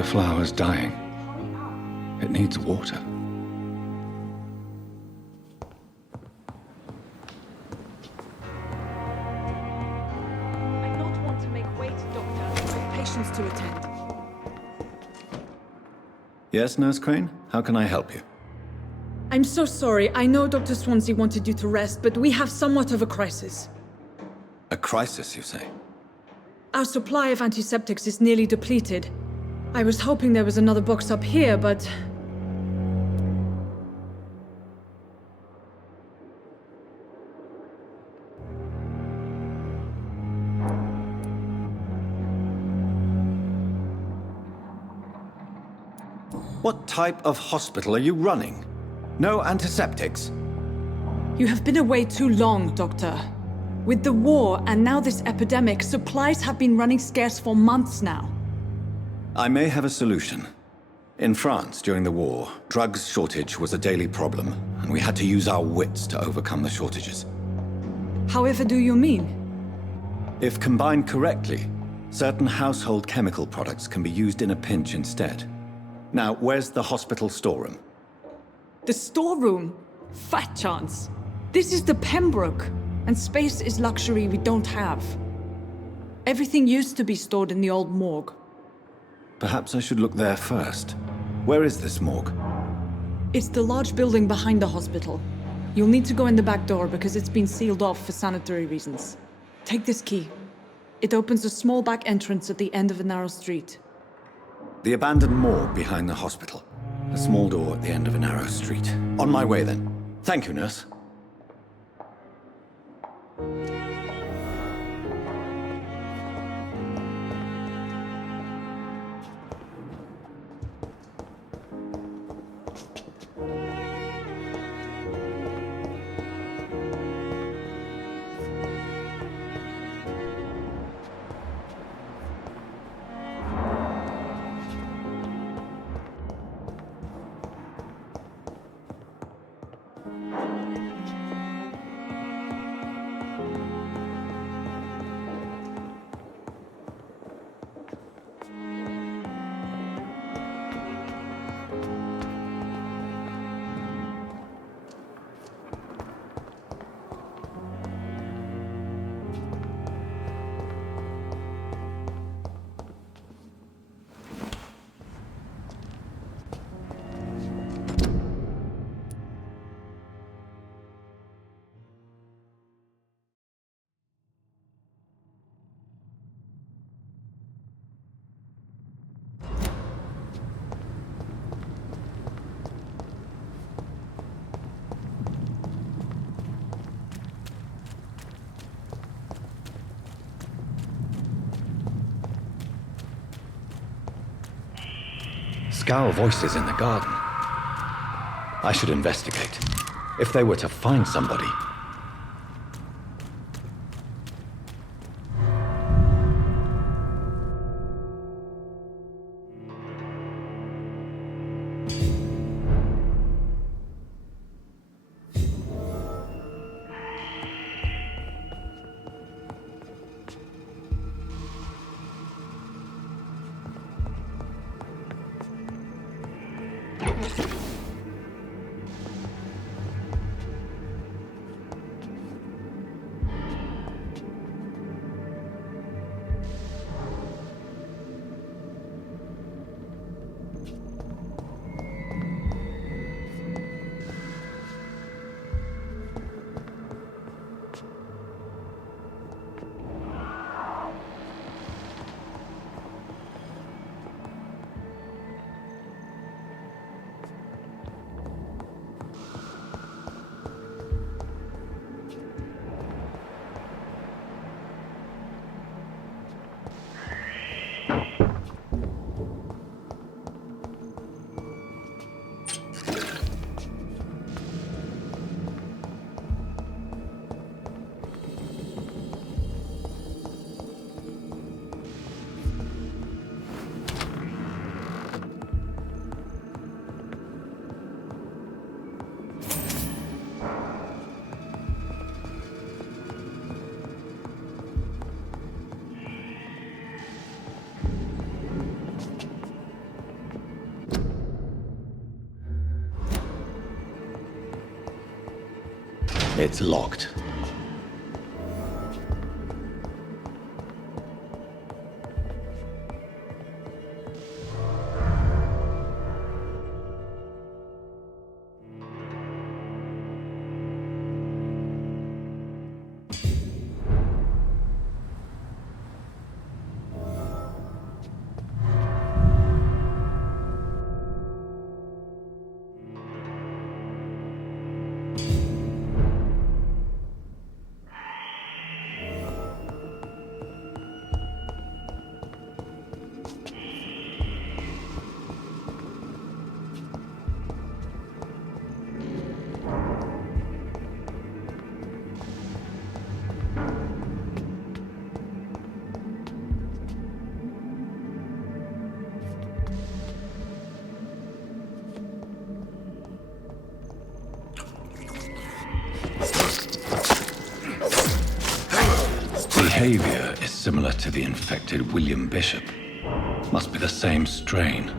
The flower's dying. It needs water. I don't want to make wait, Doctor. I have patients to attend. Yes, Nurse Crane? How can I help you? I'm so sorry. I know Dr. Swansea wanted you to rest, but we have somewhat of a crisis. A crisis, you say? Our supply of antiseptics is nearly depleted. I was hoping there was another box up here, but... What type of hospital are you running? No antiseptics? You have been away too long, Doctor. With the war and now this epidemic, supplies have been running scarce for months now. I may have a solution. In France, during the war, drugs shortage was a daily problem, and we had to use our wits to overcome the shortages. However do you mean? If combined correctly, certain household chemical products can be used in a pinch instead. Now, where's the hospital storeroom? The storeroom? Fat chance. This is the Pembroke, and space is luxury we don't have. Everything used to be stored in the old morgue. Perhaps I should look there first. Where is this morgue? It's the large building behind the hospital. You'll need to go in the back door because it's been sealed off for sanitary reasons. Take this key. It opens a small back entrance at the end of a narrow street. The abandoned morgue behind the hospital. A small door at the end of a narrow street. On my way then. Thank you, nurse. Scowl voices in the garden. I should investigate. If they were to find somebody. It's locked. Behavior is similar to the infected William Bishop. Must be the same strain.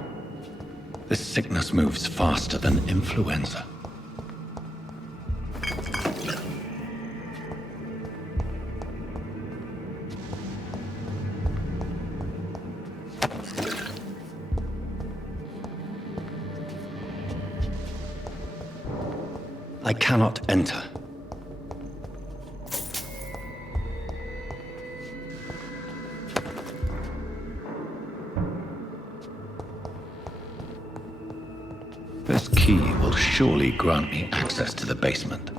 This sickness moves faster than influenza. I cannot enter. This key will surely grant me access to the basement.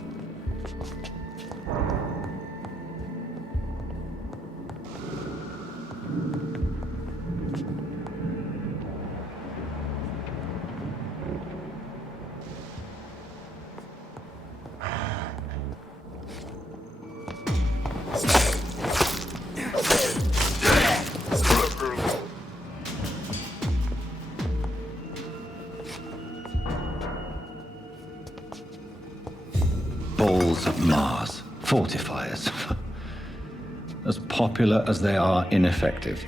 Balls of Mars, fortifiers. As popular as they are ineffective.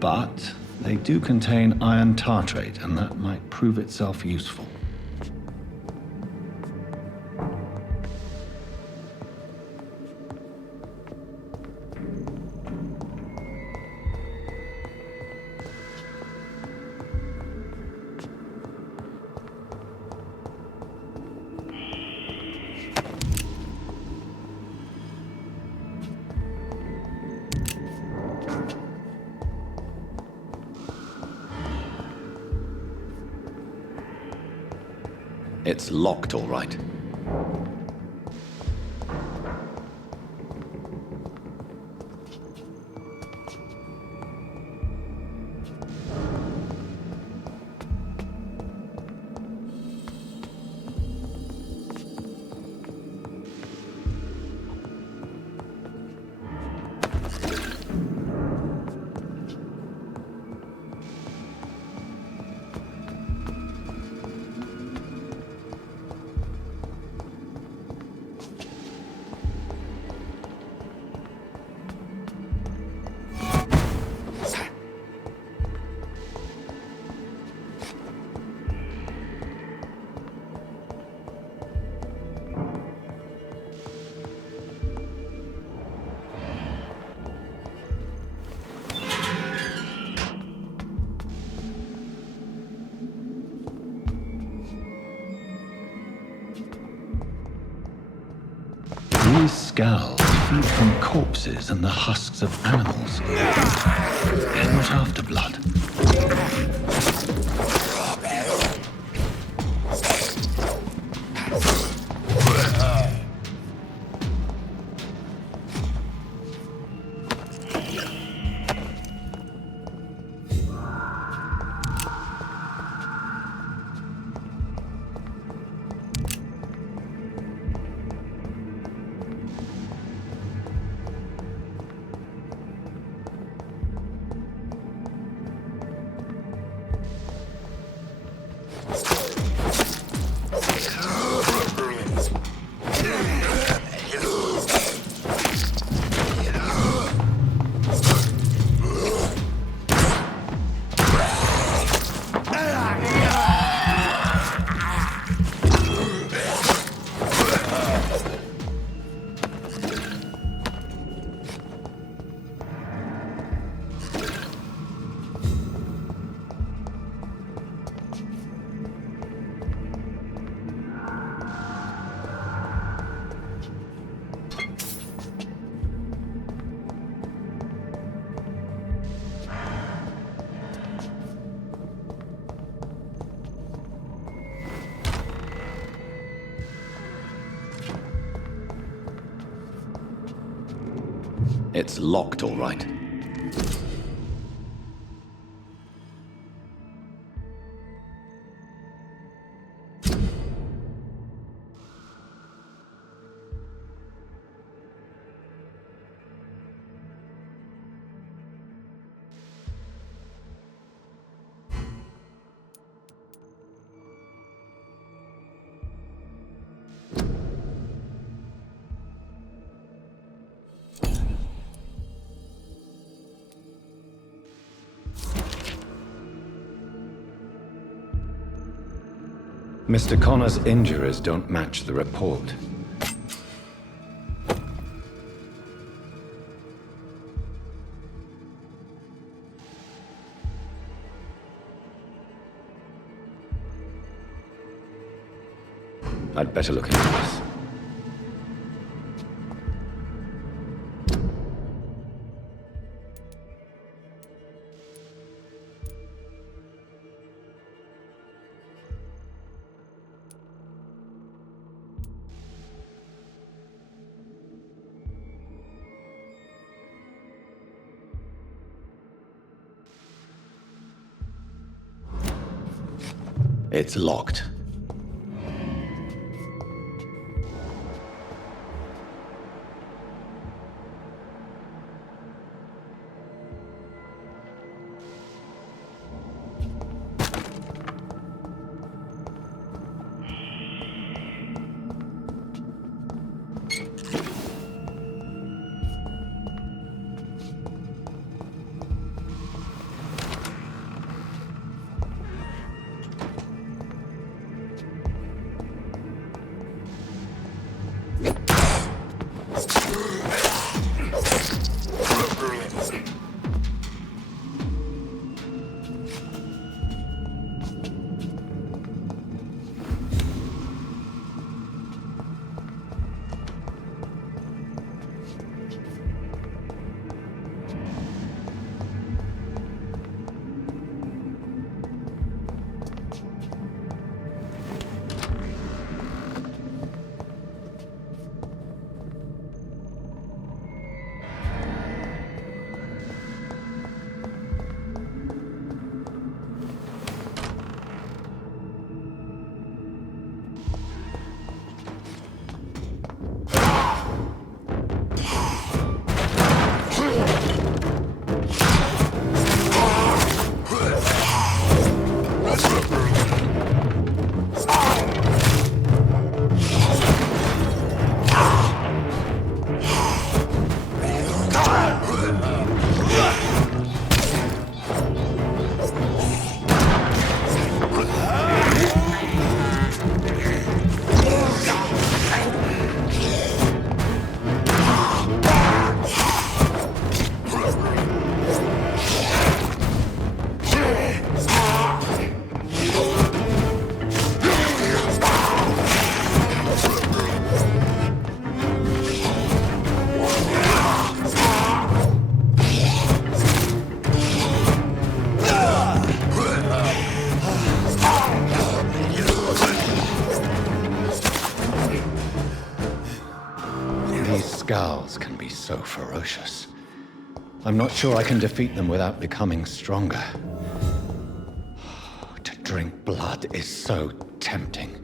But they do contain iron tartrate, and that might prove itself useful. It's locked, all right. These skulls feed from corpses and the husks of animals. They're not after blood. It's locked, all right. Mr. Connor's injuries don't match the report. I'd better look into this. It's locked. Scowls can be so ferocious. I'm not sure I can defeat them without becoming stronger. To drink blood is so tempting.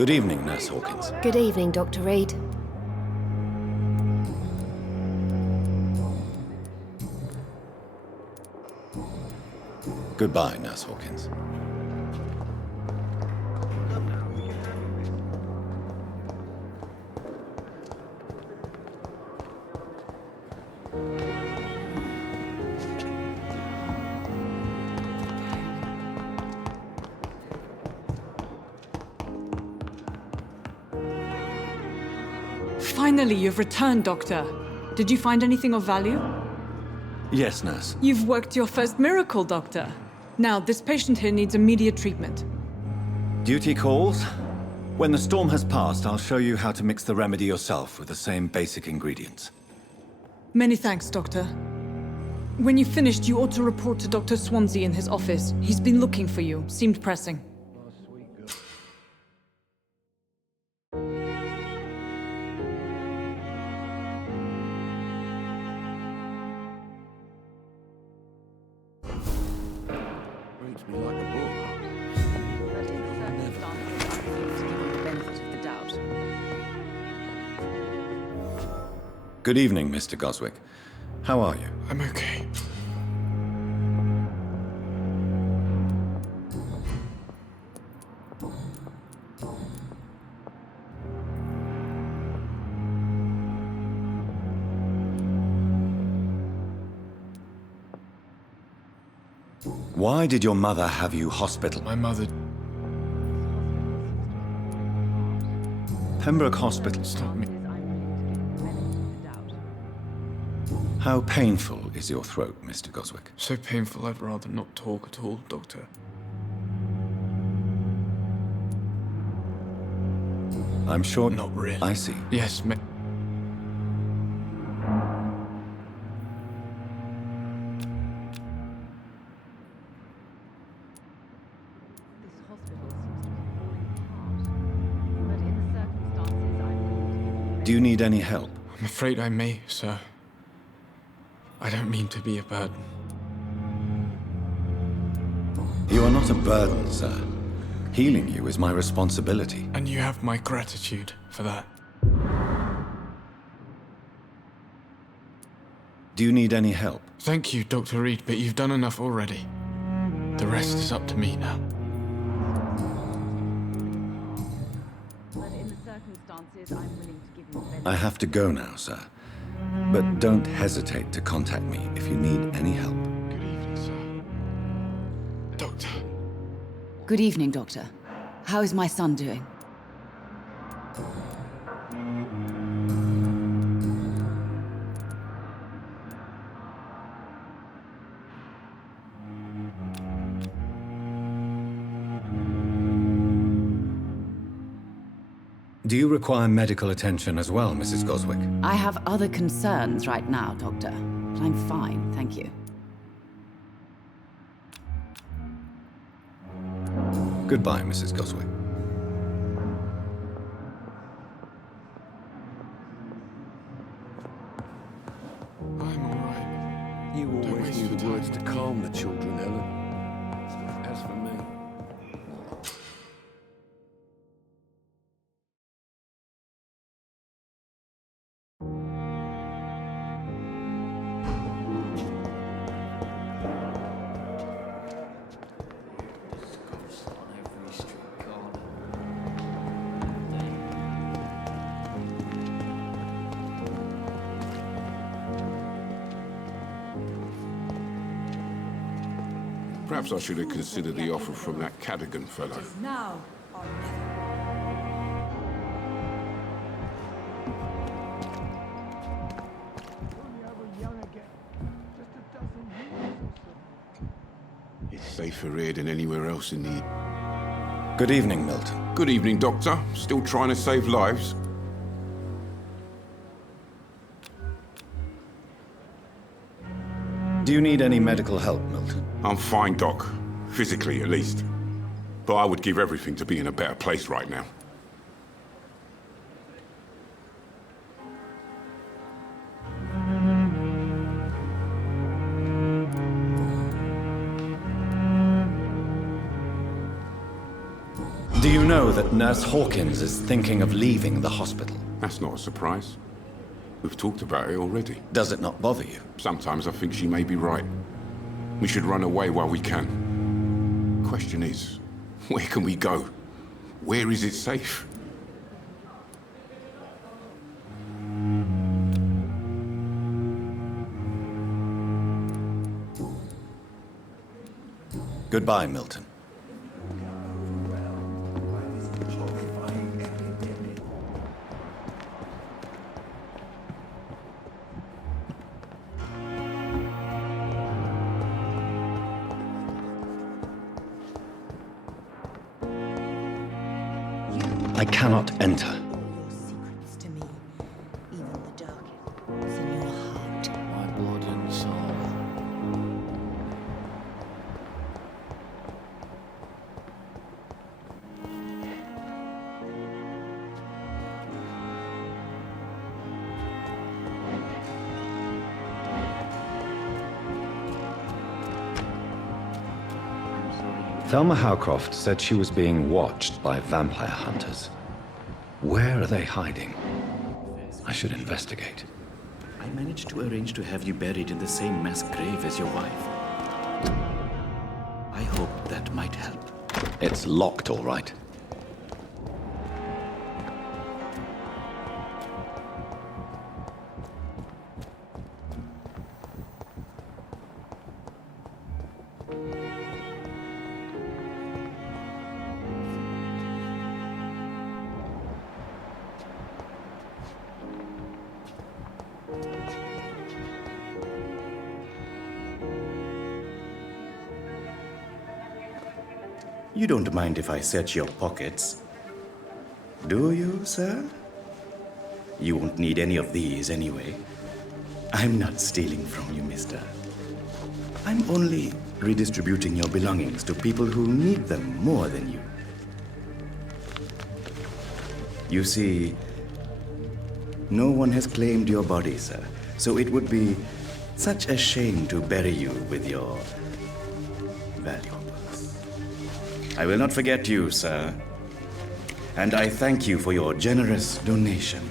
Good evening, Nurse Hawkins. Good evening, Dr. Reed. Goodbye, Nurse Hawkins. Finally, you've returned, Doctor. Did you find anything of value? Yes, nurse. You've worked your first miracle, Doctor. Now, this patient here needs immediate treatment. Duty calls. When the storm has passed, I'll show you how to mix the remedy yourself with the same basic ingredients. Many thanks, Doctor. When you've finished, you ought to report to Dr. Swansea in his office. He's been looking for you. Seemed pressing. Reads me like a book. Good evening, Mr. Goswick. How are you? I'm okay. Why did your mother have you hospital? My mother Pembroke Hospital. stopped me. How painful is your throat, Mr. Goswick? So painful I'd rather not talk at all, Doctor. I'm sure... Not really. I see. Yes, ma- Do you need any help? I'm afraid I may, sir. I don't mean to be a burden. You are not a burden, sir. Healing you is my responsibility. And you have my gratitude for that. Do you need any help? Thank you, Dr. Reed, but you've done enough already. The rest is up to me now. But in the circumstances, I'm willing to give you the benefit. I have to go now, sir. But don't hesitate to contact me if you need any help. Good evening, sir. Doctor. Good evening, Doctor. How is my son doing? Do you require medical attention as well, Mrs. Goswick? I have other concerns right now, Doctor. But I'm fine, thank you. Goodbye, Mrs. Goswick. I'm all right. You Don't always waste knew your the words to time. calm the children, Ellen. As for me... Perhaps I should have considered the offer from that Cadogan fellow. Now or never. It's safer here than anywhere else in the... Good evening, Milton. Good evening, Doctor. Still trying to save lives? Do you need any medical help, Milton? I'm fine, Doc. Physically, at least. But I would give everything to be in a better place right now. Do you know that Nurse Hawkins is thinking of leaving the hospital? That's not a surprise. We've talked about it already. Does it not bother you? Sometimes I think she may be right. We should run away while we can. Question is, where can we go? Where is it safe? Goodbye, Milton. I cannot enter. Your secrets to me, even the darkest in your heart. My blood and soul. Thelma Howcroft said she was being watched by vampire hunters. Where are they hiding? I should investigate. I managed to arrange to have you buried in the same mass grave as your wife. I hope that might help. It's locked, all right. You don't mind if I search your pockets, do you, sir? You won't need any of these anyway. I'm not stealing from you, mister. I'm only redistributing your belongings to people who need them more than you. You see, no one has claimed your body, sir, so it would be such a shame to bury you with your valuables. I will not forget you, sir. And I thank you for your generous donation.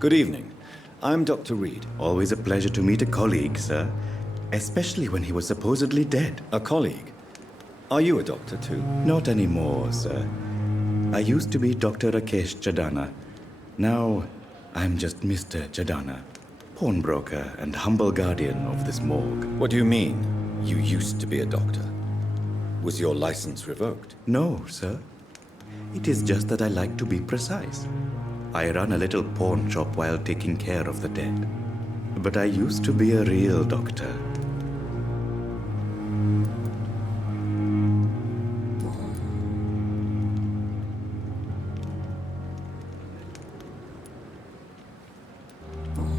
Good evening. I'm Dr. Reed. Always a pleasure to meet a colleague, sir. Especially when he was supposedly dead. A colleague? Are you a doctor too? Not anymore, sir. I used to be Dr. Rakesh Chadana. Now, I'm just Mr. Chadana, pawnbroker and humble guardian of this morgue. What do you mean, you used to be a doctor? Was your license revoked? No, sir. It is just that I like to be precise. I run a little pawn shop while taking care of the dead. But I used to be a real doctor.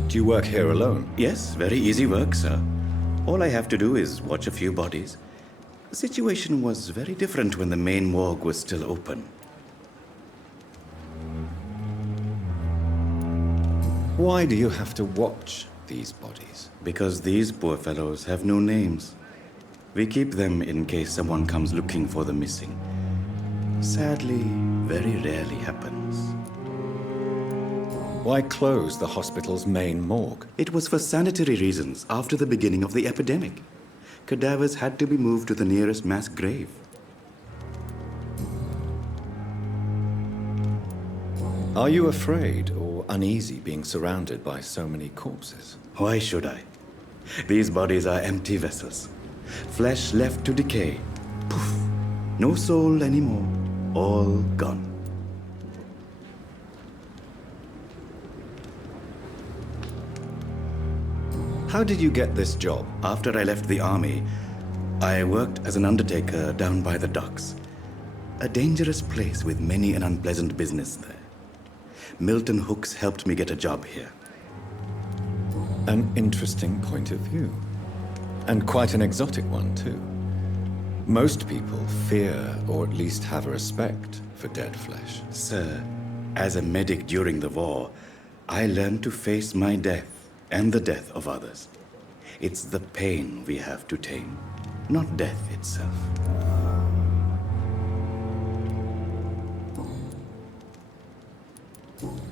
Do you work here alone? Yes, very easy work, sir. All I have to do is watch a few bodies. The situation was very different when the main morgue was still open. Why do you have to watch these bodies? Because these poor fellows have no names. We keep them in case someone comes looking for the missing. Sadly, very rarely happens. Why close the hospital's main morgue? It was for sanitary reasons after the beginning of the epidemic. Cadavers had to be moved to the nearest mass grave. Are you afraid or uneasy being surrounded by so many corpses? Why should I? These bodies are empty vessels. Flesh left to decay. Poof. No soul anymore. All gone. How did you get this job? After I left the army, I worked as an undertaker down by the docks. A dangerous place with many an unpleasant business there. Milton Hooks helped me get a job here. An interesting point of view. And quite an exotic one, too. Most people fear, or at least have a respect, for dead flesh. Sir, as a medic during the war, I learned to face my death and the death of others. It's the pain we have to tame, not death itself.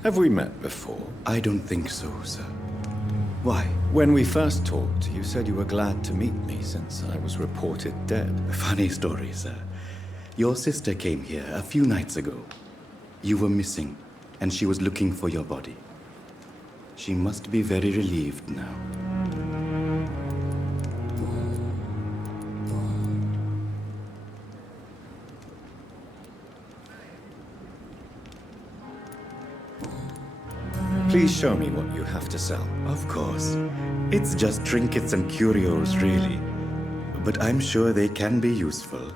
Have we met before? I don't think so, sir. Why? When we first talked, you said you were glad to meet me since I was reported dead. Funny story, sir. Your sister came here a few nights ago. You were missing, and she was looking for your body. She must be very relieved now. Please show me what you have to sell. Of course. It's just trinkets and curios, really. But I'm sure they can be useful.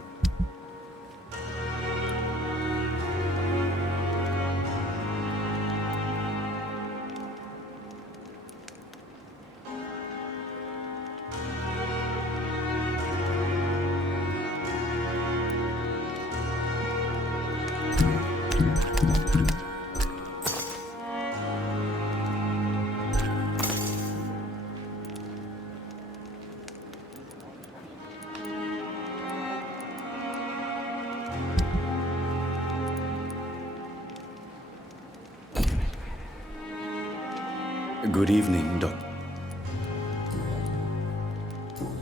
Good evening, Doc.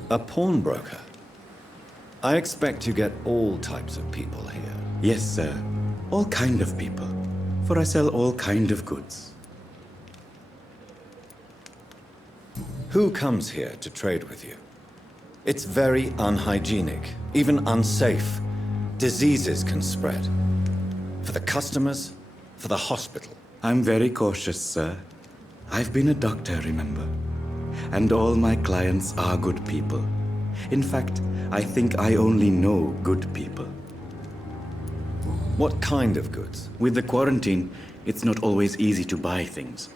A pawnbroker? I expect you get all types of people here. Yes, sir. All kind of people. For I sell all kind of goods. Who comes here to trade with you? It's very unhygienic, even unsafe. Diseases can spread. For the customers, for the hospital. I'm very cautious, sir. I've been a doctor, remember? And all my clients are good people. In fact, I think I only know good people. What kind of goods? With the quarantine, it's not always easy to buy things.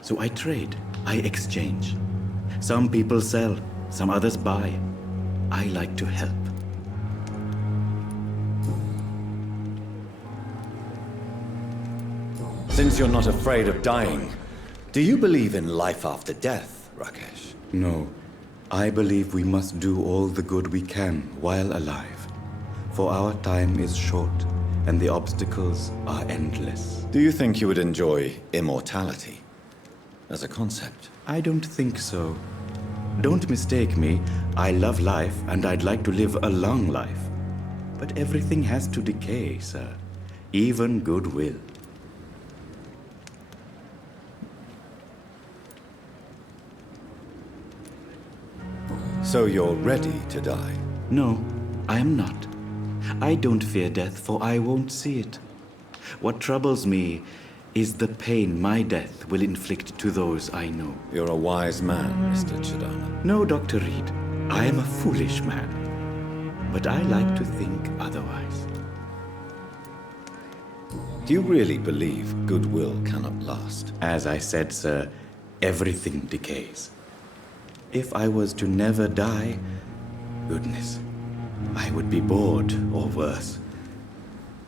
So I trade, I exchange. Some people sell, some others buy. I like to help. Since you're not afraid of dying, do you believe in life after death, Rakesh? No. I believe we must do all the good we can while alive. For our time is short, and the obstacles are endless. Do you think you would enjoy immortality as a concept? I don't think so. Don't mistake me. I love life, and I'd like to live a long life. But everything has to decay, sir. Even goodwill. So you're ready to die? No, I am not. I don't fear death, for I won't see it. What troubles me is the pain my death will inflict to those I know. You're a wise man, Mr. Chidana. No, Dr. Reed. I am a foolish man. But I like to think otherwise. Do you really believe goodwill cannot last? As I said, sir, everything decays. If I was to never die, goodness, I would be bored or worse.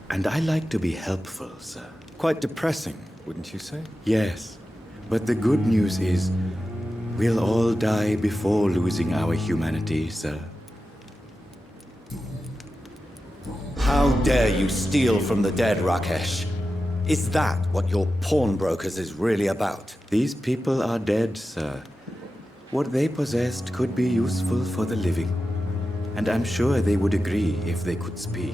And I like to be helpful, sir. Quite depressing, wouldn't you say? Yes, but the good news is we'll all die before losing our humanity, sir. How dare you steal from the dead, Rakesh? Is that what your pawnbrokers is really about? These people are dead, sir. What they possessed could be useful for the living. And I'm sure they would agree if they could speak.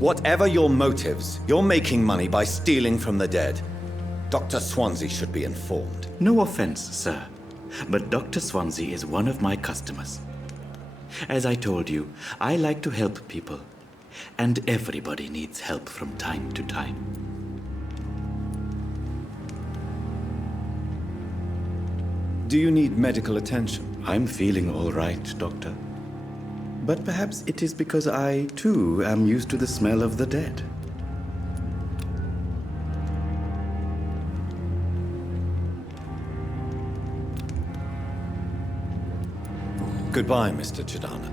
Whatever your motives, you're making money by stealing from the dead. Dr. Swansea should be informed. No offense, sir, but Dr. Swansea is one of my customers. As I told you, I like to help people. And everybody needs help from time to time. Do you need medical attention? I'm feeling all right, Doctor. But perhaps it is because I, too, am used to the smell of the dead. Goodbye, Mr. Chidana.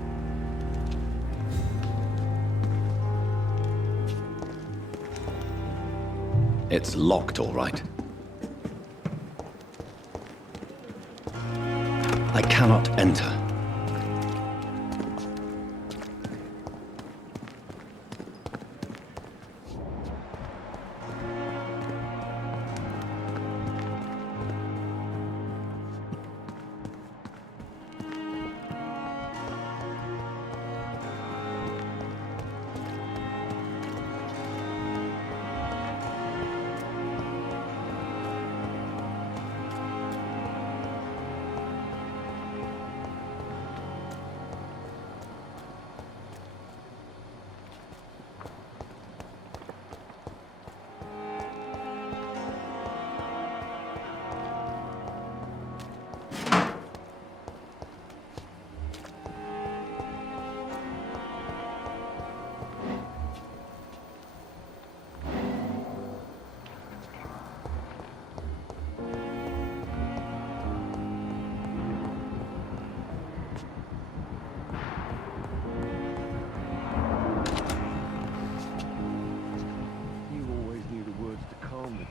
It's locked, all right. I cannot enter.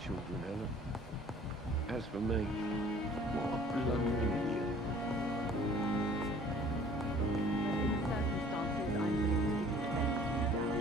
Children, Ellen. As for me, what a bloody idiot. In the circumstances, I'm willing to give you the benefit of the doubt.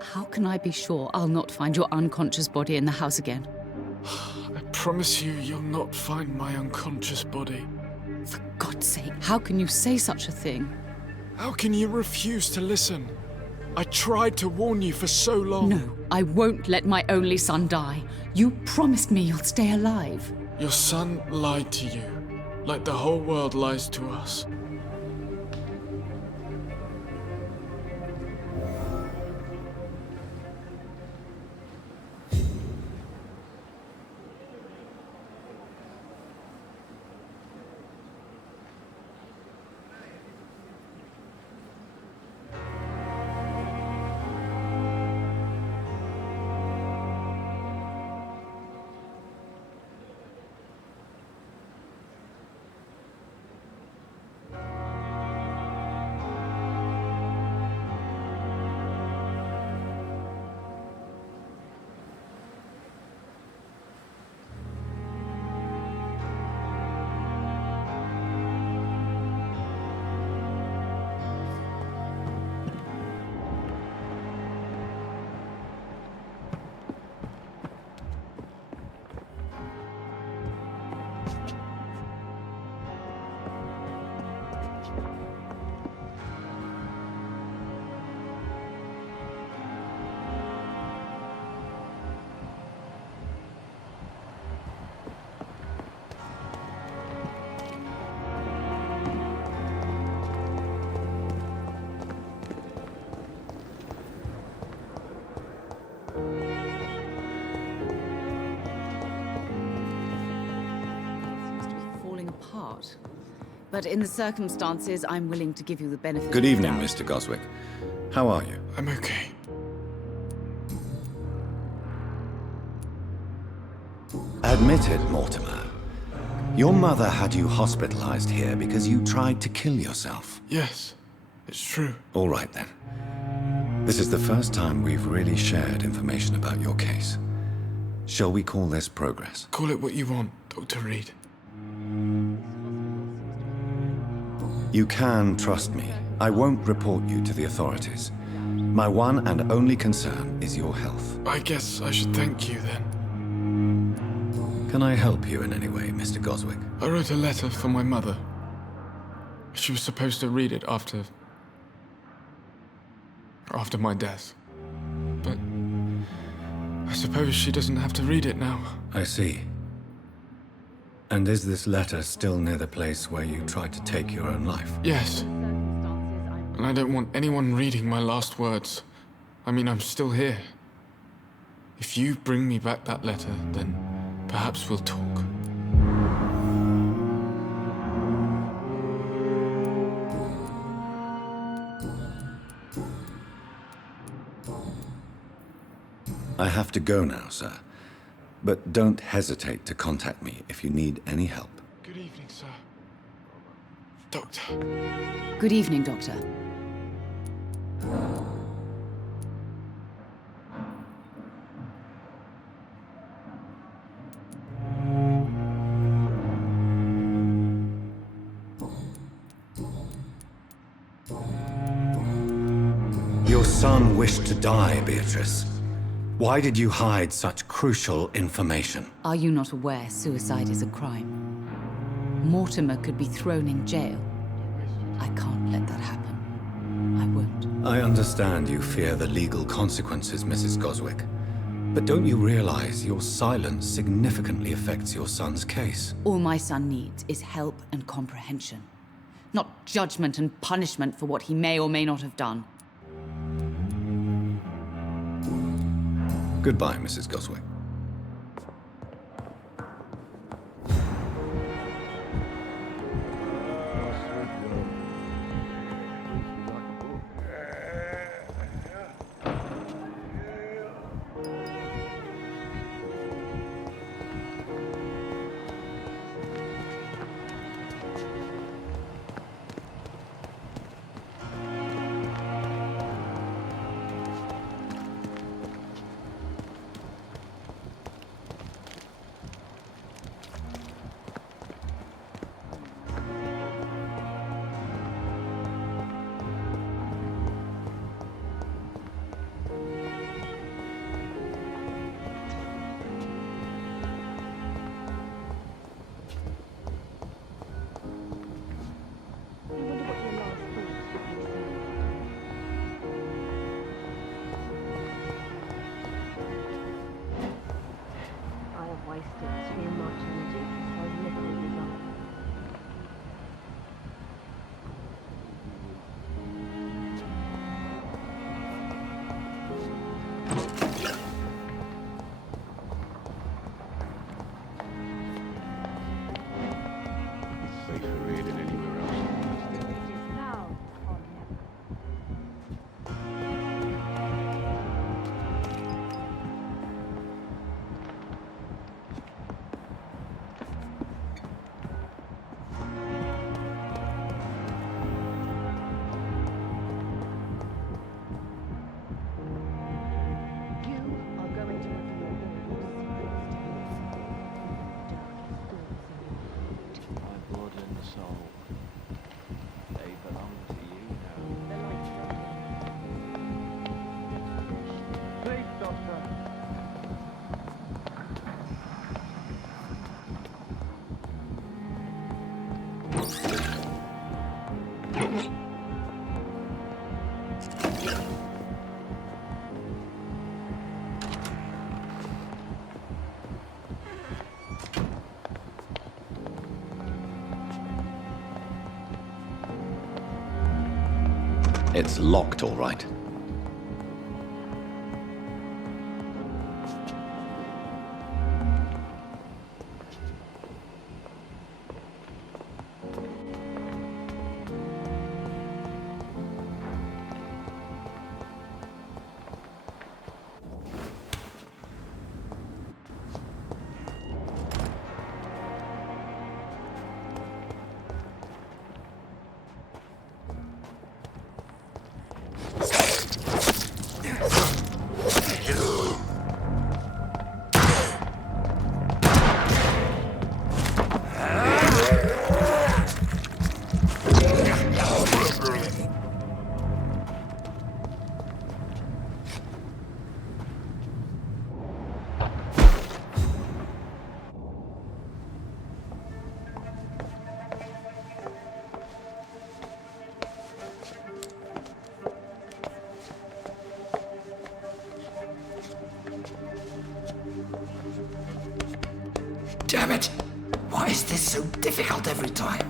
How can I be sure I'll not find your unconscious body in the house again? I promise you, you'll not find my unconscious body. For God's sake, how can you say such a thing? How can you refuse to listen? I tried to warn you for so long. No, I won't let my only son die. You promised me you'll stay alive. Your son lied to you, like the whole world lies to us. heart. But in the circumstances, I'm willing to give you the benefit Good of the evening, doubt. Mr. Goswick. How are you? I'm okay. Admit it, Mortimer. Your mother had you hospitalized here because you tried to kill yourself. Yes, it's true. All right, then. This is the first time we've really shared information about your case. Shall we call this progress? Call it what you want, Dr. Reed. You can trust me. I won't report you to the authorities. My one and only concern is your health. I guess I should thank you then. Can I help you in any way, Mr. Goswick? I wrote a letter for my mother. She was supposed to read it after my death. But I suppose she doesn't have to read it now. I see. And is this letter still near the place where you tried to take your own life? Yes. And I don't want anyone reading my last words. I mean, I'm still here. If you bring me back that letter, then perhaps we'll talk. I have to go now, sir. But don't hesitate to contact me if you need any help. Good evening, sir. Doctor. Good evening, Doctor. Your son wished to die, Beatrice. Why did you hide such crucial information? Are you not aware suicide is a crime? Mortimer could be thrown in jail. I can't let that happen. I won't. I understand you fear the legal consequences, Mrs. Goswick. But don't you realize your silence significantly affects your son's case? All my son needs is help and comprehension. Not judgment and punishment for what he may or may not have done. Goodbye, Mrs. Goswick. It's locked, all right. so difficult every time?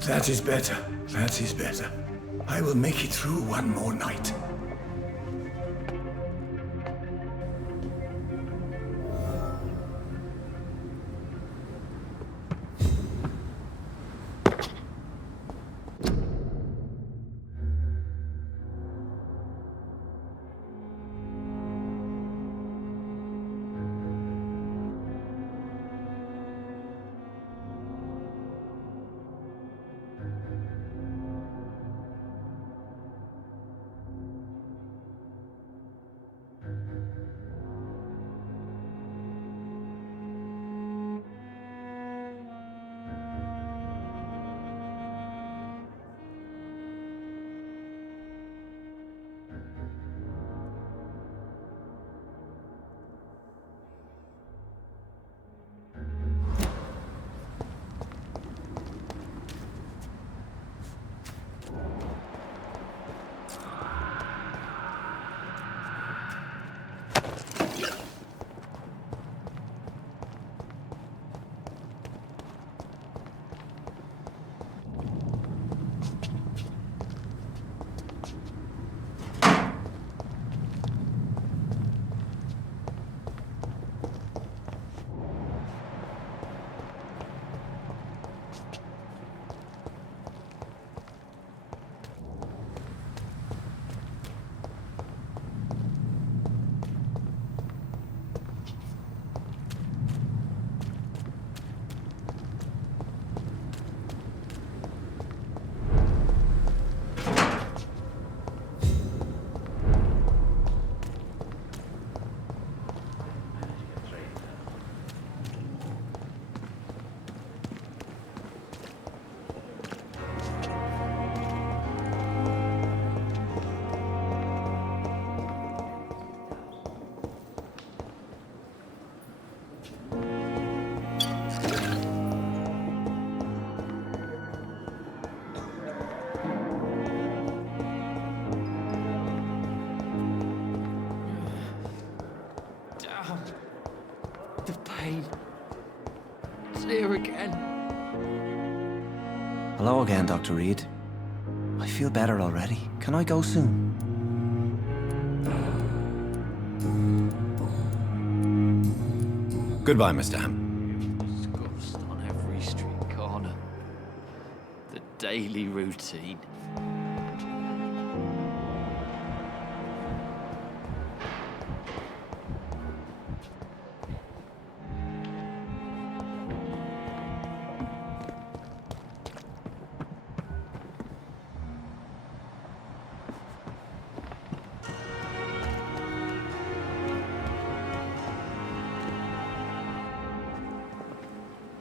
That is better. That is better. I will make it through one more night. Here again. Hello again, Dr. Reed. I feel better already. Can I go soon? Goodbye, Mr. Ham. Discussed on every street corner. The daily routine.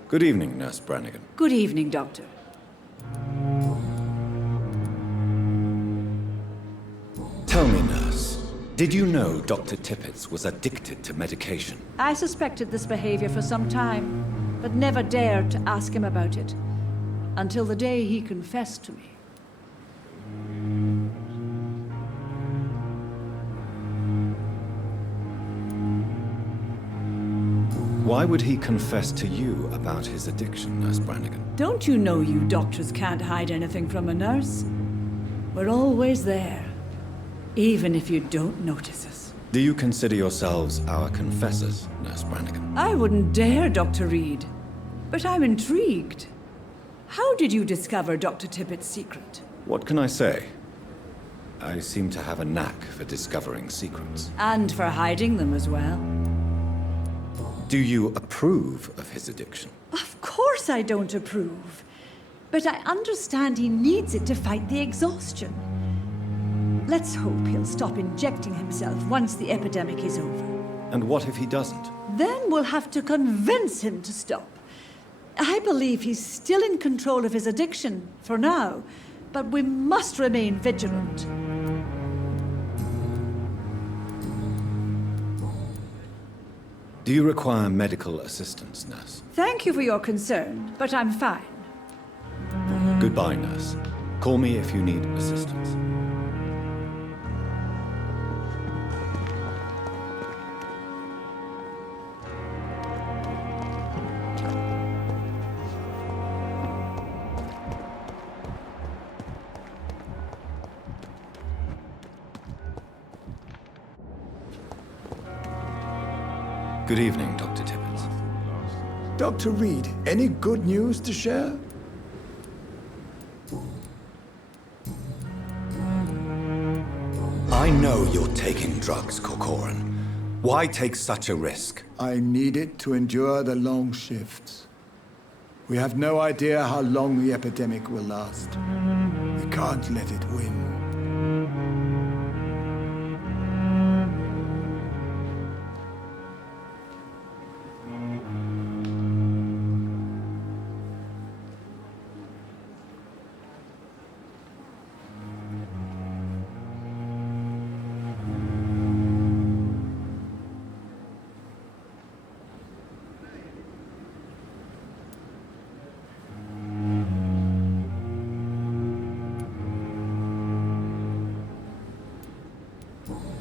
Good evening, Nurse Brannigan. Good evening, Doctor. Tell me, Nurse, did you know Dr. Tippett was addicted to medication? I suspected this behavior for some time, but never dared to ask him about it. Until the day he confessed to me. Why would he confess to you about his addiction, Nurse Brannigan? Don't you know you doctors can't hide anything from a nurse? We're always there, even if you don't notice us. Do you consider yourselves our confessors, Nurse Brannigan? I wouldn't dare, Dr. Reed. But I'm intrigued. How did you discover Dr. Tippett's secret? What can I say? I seem to have a knack for discovering secrets. And for hiding them as well. Do you approve of his addiction? Of course I don't approve. But I understand he needs it to fight the exhaustion. Let's hope he'll stop injecting himself once the epidemic is over. And what if he doesn't? Then we'll have to convince him to stop. I believe he's still in control of his addiction, for now, but we must remain vigilant. Do you require medical assistance, nurse? Thank you for your concern, but I'm fine. Goodbye, nurse. Call me if you need assistance. Good evening, Dr. Tippett. Dr. Reed, any good news to share? I know you're taking drugs, Corcoran. Why take such a risk? I need it to endure the long shifts. We have no idea how long the epidemic will last. We can't let it win.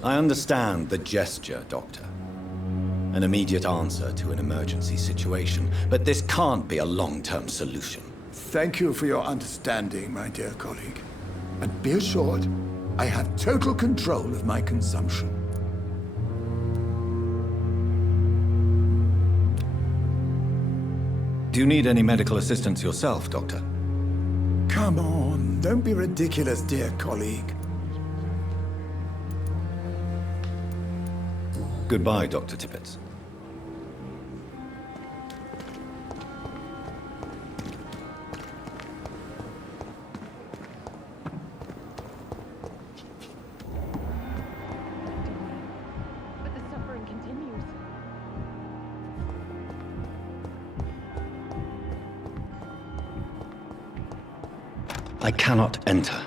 I understand the gesture, Doctor. An immediate answer to an emergency situation, but this can't be a long-term solution. Thank you for your understanding, my dear colleague. And be assured, I have total control of my consumption. Do you need any medical assistance yourself, Doctor? Come on, don't be ridiculous, dear colleague. Goodbye, Dr. Tippett. But the suffering continues. I cannot enter.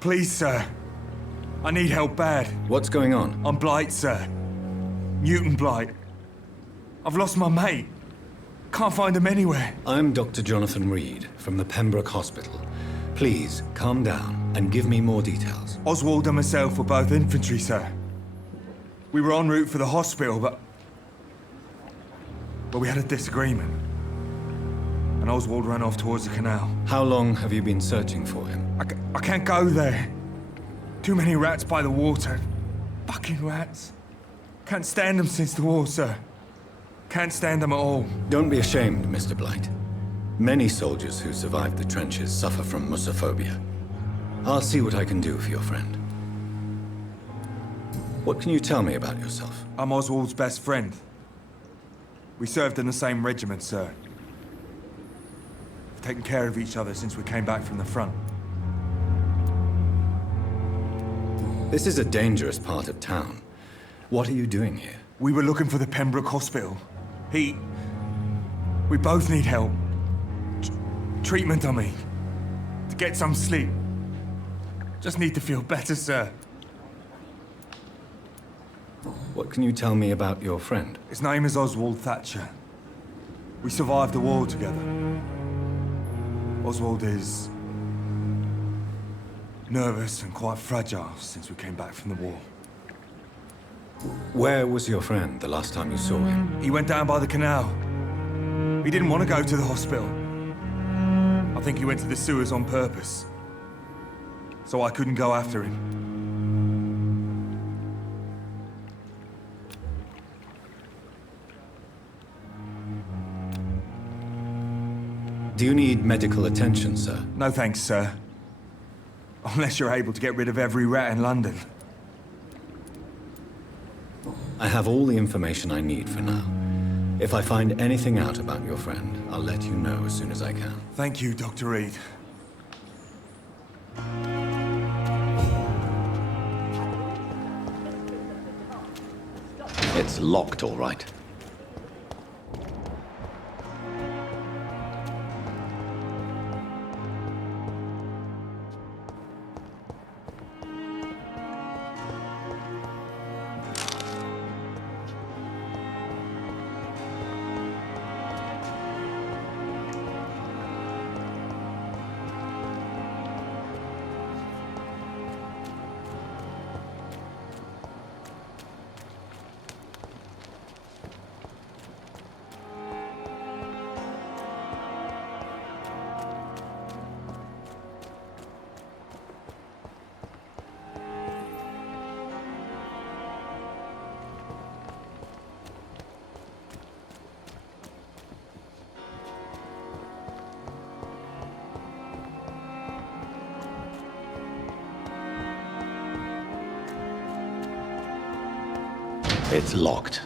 Please, sir. I need help bad. What's going on? I'm Blight, sir. Newton Blight. I've lost my mate. Can't find him anywhere. I'm Dr. Jonathan Reed from the Pembroke Hospital. Please, calm down and give me more details. Oswald and myself were both infantry, sir. We were en route for the hospital, but we had a disagreement. And Oswald ran off towards the canal. How long have you been searching for him? I can't go there. Too many rats by the water. Fucking rats. Can't stand them since the war, sir. Can't stand them at all. Don't be ashamed, Mr. Blight. Many soldiers who survived the trenches suffer from musophobia. I'll see what I can do for your friend. What can you tell me about yourself? I'm Oswald's best friend. We served in the same regiment, sir. We've taken care of each other since we came back from the front. This is a dangerous part of town. What are you doing here? We were looking for the Pembroke Hospital. We both need help. Treatment, I mean. To get some sleep. Just need to feel better, sir. What can you tell me about your friend? His name is Oswald Thatcher. We survived the war together. Oswald is nervous and quite fragile since we came back from the war. Where was your friend the last time you saw him? He went down by the canal. He didn't want to go to the hospital. I think he went to the sewers on purpose. So I couldn't go after him. Do you need medical attention, sir? No thanks, sir. Unless you're able to get rid of every rat in London. I have all the information I need for now. If I find anything out about your friend, I'll let you know as soon as I can. Thank you, Dr. Reed. It's locked, all right. It's locked.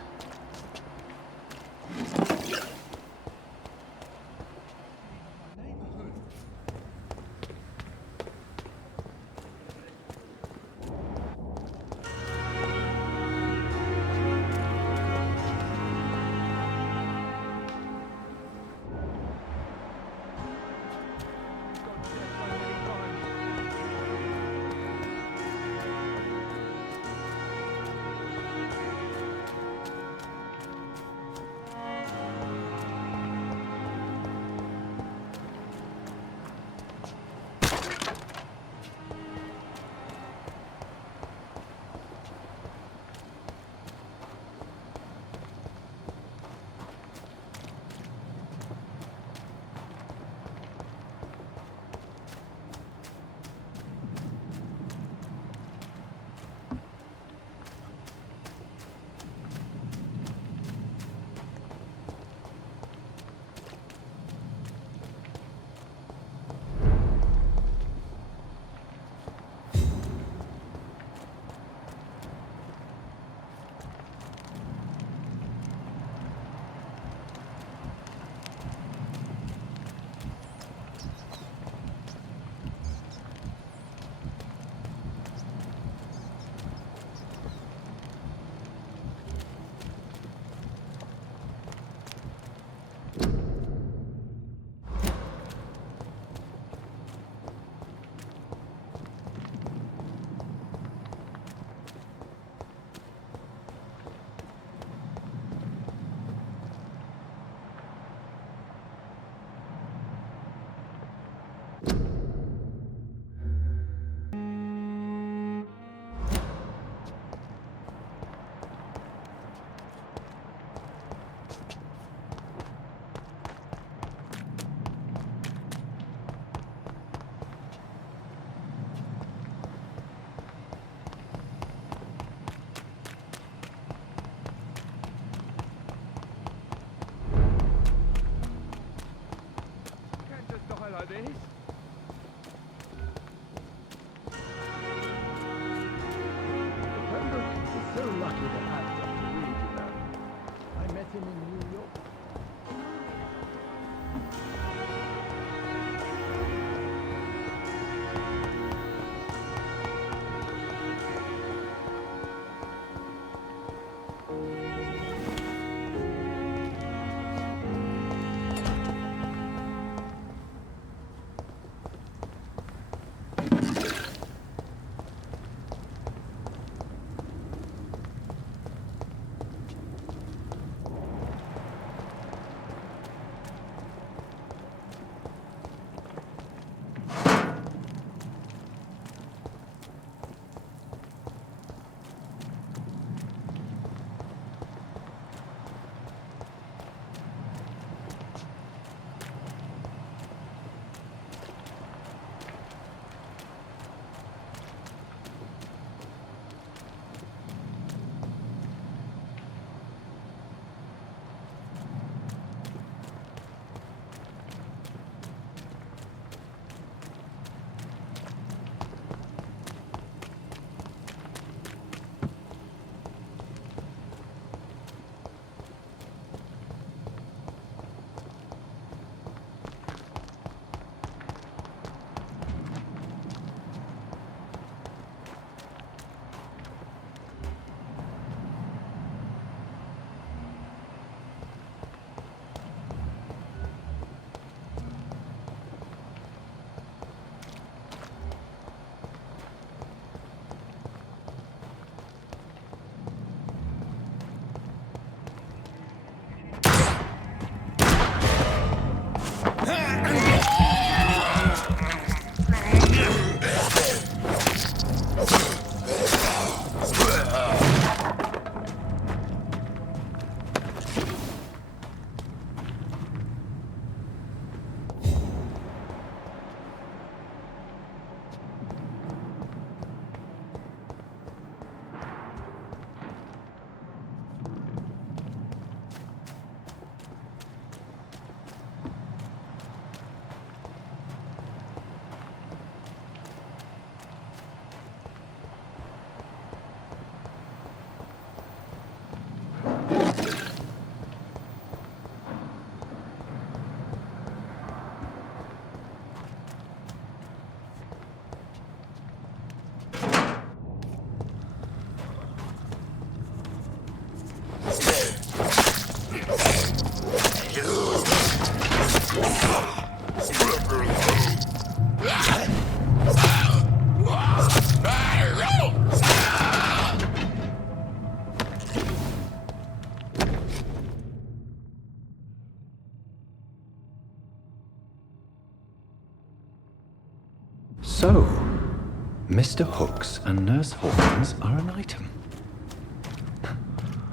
Mr. Hooks and Nurse Hawkins are an item.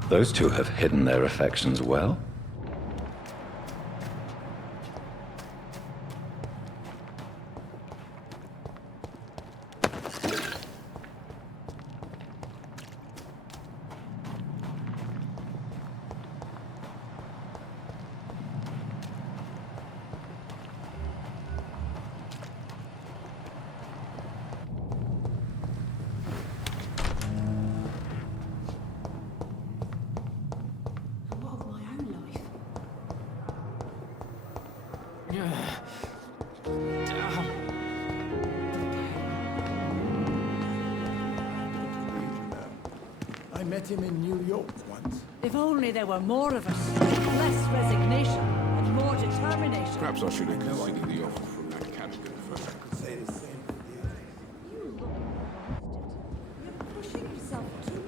Those two have hidden their affections well. I met him in New York once. If only there were more of us. Less resignation and more determination. Perhaps I should have considered the offer from that Cadigan first. I could say the same for the others. You look exhausted. You're pushing yourself too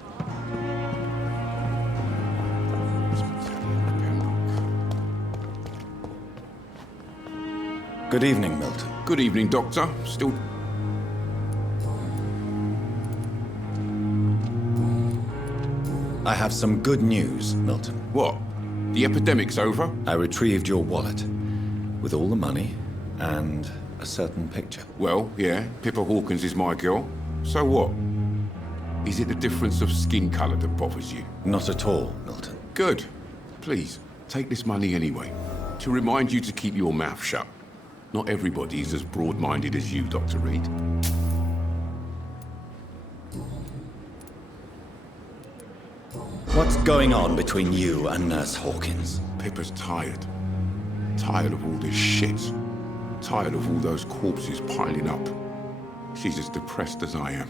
hard. Good evening, Milton. Good evening, Doctor. Still... I have some good news, Milton. What? The epidemic's over? I retrieved your wallet with all the money and a certain picture. Well, yeah, Pippa Hawkins is my girl. So what? Is it the difference of skin colour that bothers you? Not at all, Milton. Good. Please, take this money anyway. To remind you to keep your mouth shut. Not everybody is as broad-minded as you, Dr. Reed. What's going on between you and Nurse Hawkins? Pippa's tired. Tired of all this shit. Tired of all those corpses piling up. She's as depressed as I am.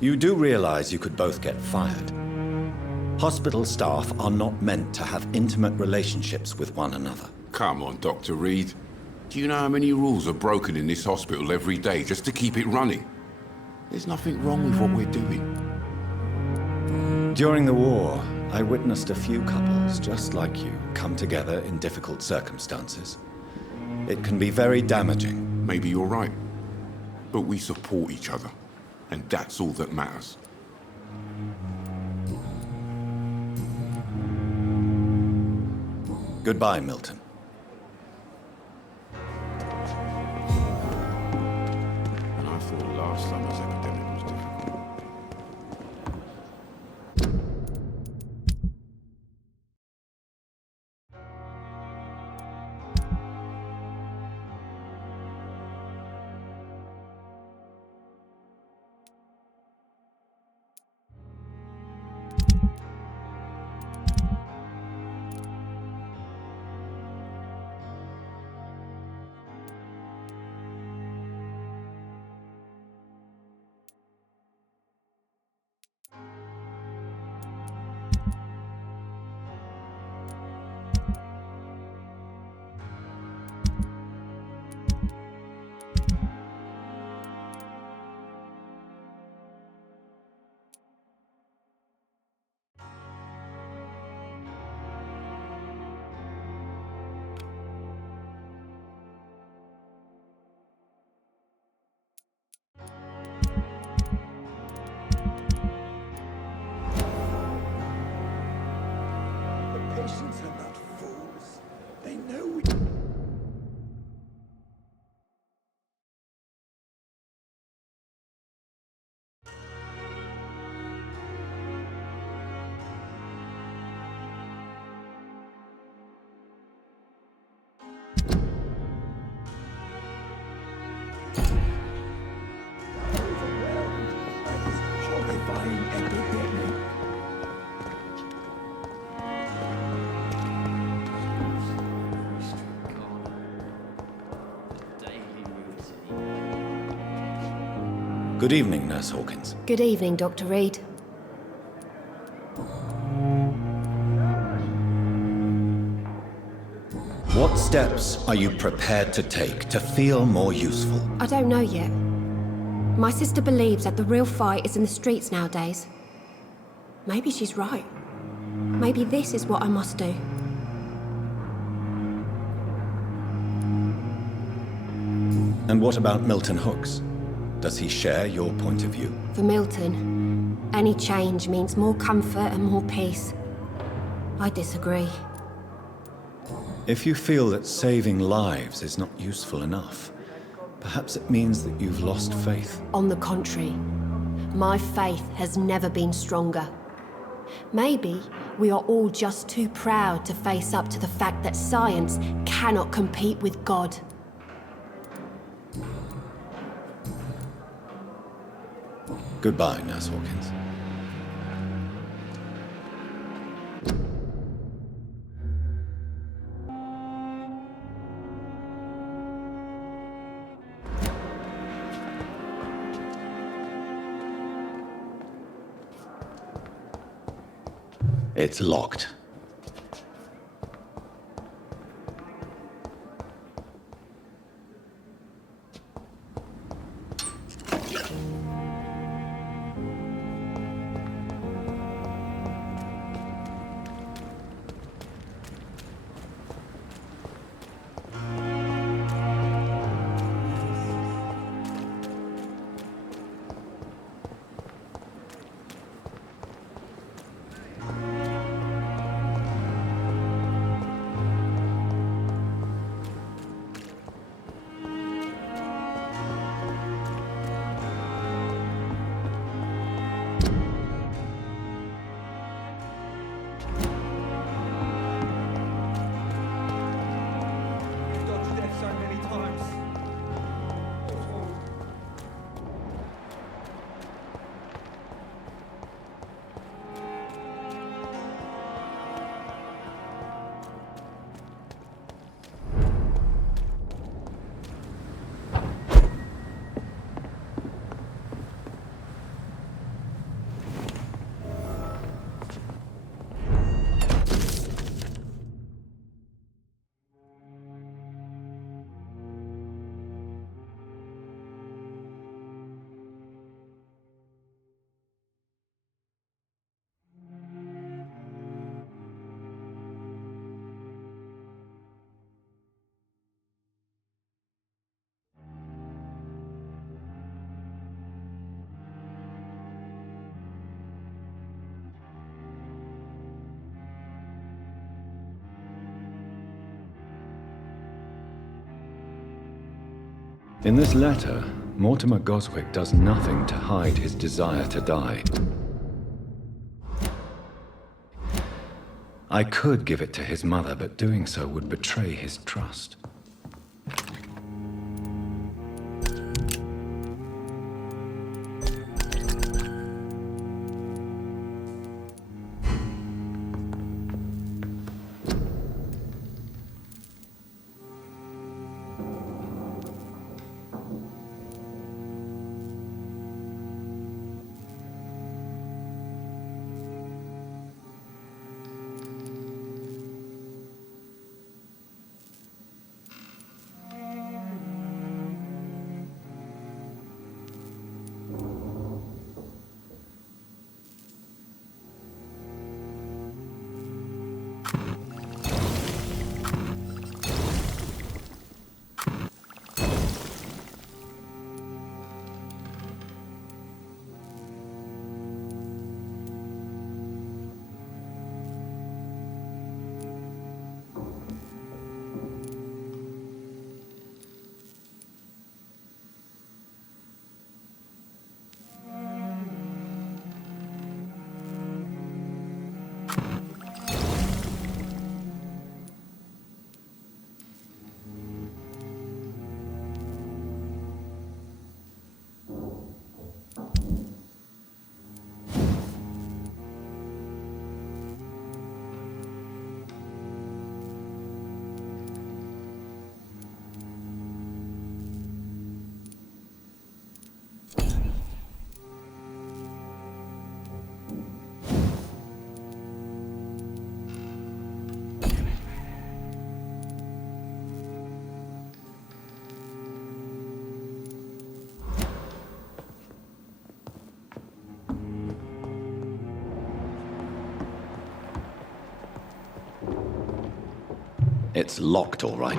You do realize you could both get fired. Hospital staff are not meant to have intimate relationships with one another. Come on, Dr. Reed. Do you know how many rules are broken in this hospital every day just to keep it running? There's nothing wrong with what we're doing. During the war, I witnessed a few couples just like you come together in difficult circumstances. It can be very damaging. Maybe you're right. But we support each other. And that's all that matters. Goodbye, Milton. And I thought last summer's epidemic was difficult. Patients are not fools. They know we... Good evening, Nurse Hawkins. Good evening, Dr. Reed. What steps are you prepared to take to feel more useful? I don't know yet. My sister believes that the real fight is in the streets nowadays. Maybe she's right. Maybe this is what I must do. And what about Milton Hooks? Does he share your point of view? For Milton, any change means more comfort and more peace. I disagree. If you feel that saving lives is not useful enough, perhaps it means that you've lost faith. On the contrary, my faith has never been stronger. Maybe we are all just too proud to face up to the fact that science cannot compete with God. Goodbye, Nurse Hawkins. It's locked. In this letter, Mortimer Goswick does nothing to hide his desire to die. I could give it to his mother, but doing so would betray his trust. It's locked, all right.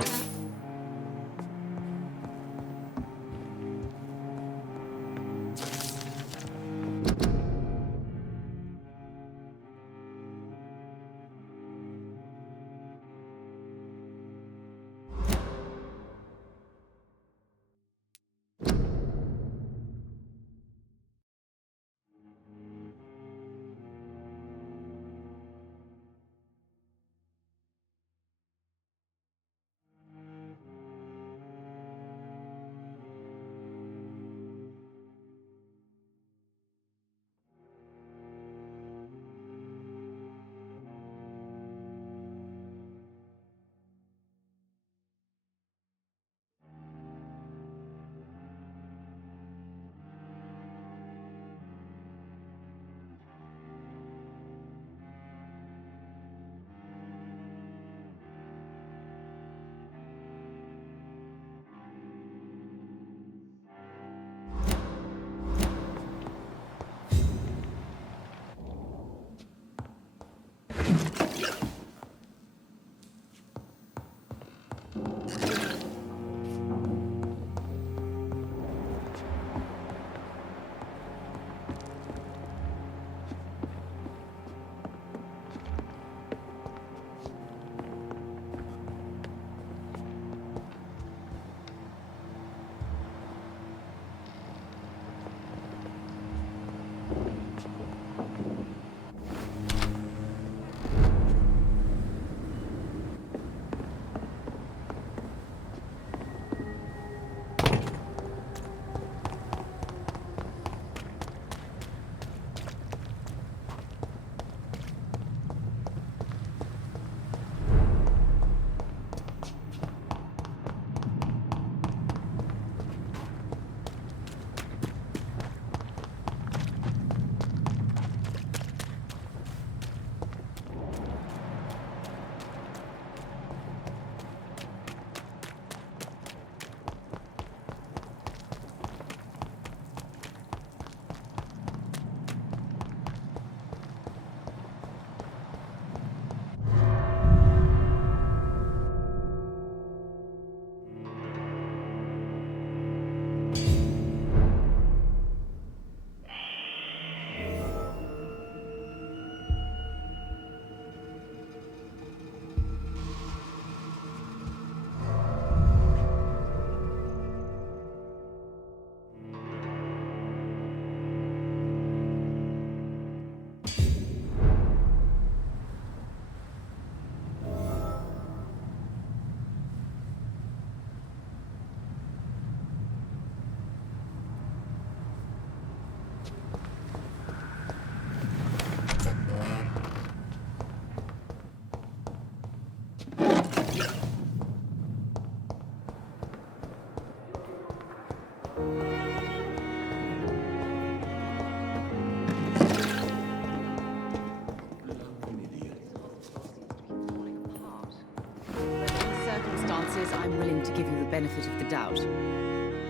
Circumstances, I'm willing to give you the benefit of the doubt.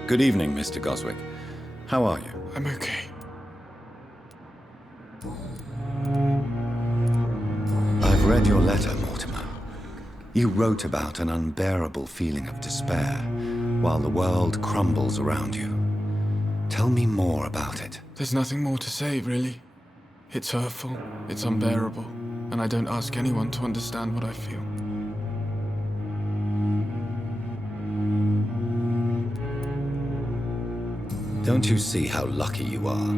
Good evening, Mr. Goswick. How are you? I'm okay. I've read your letter, Mortimer. You wrote about an unbearable feeling of despair while the world crumbles around you. Tell me more about it. There's nothing more to say, really. It's hurtful, it's unbearable, and I don't ask anyone to understand what I feel. Don't you see how lucky you are?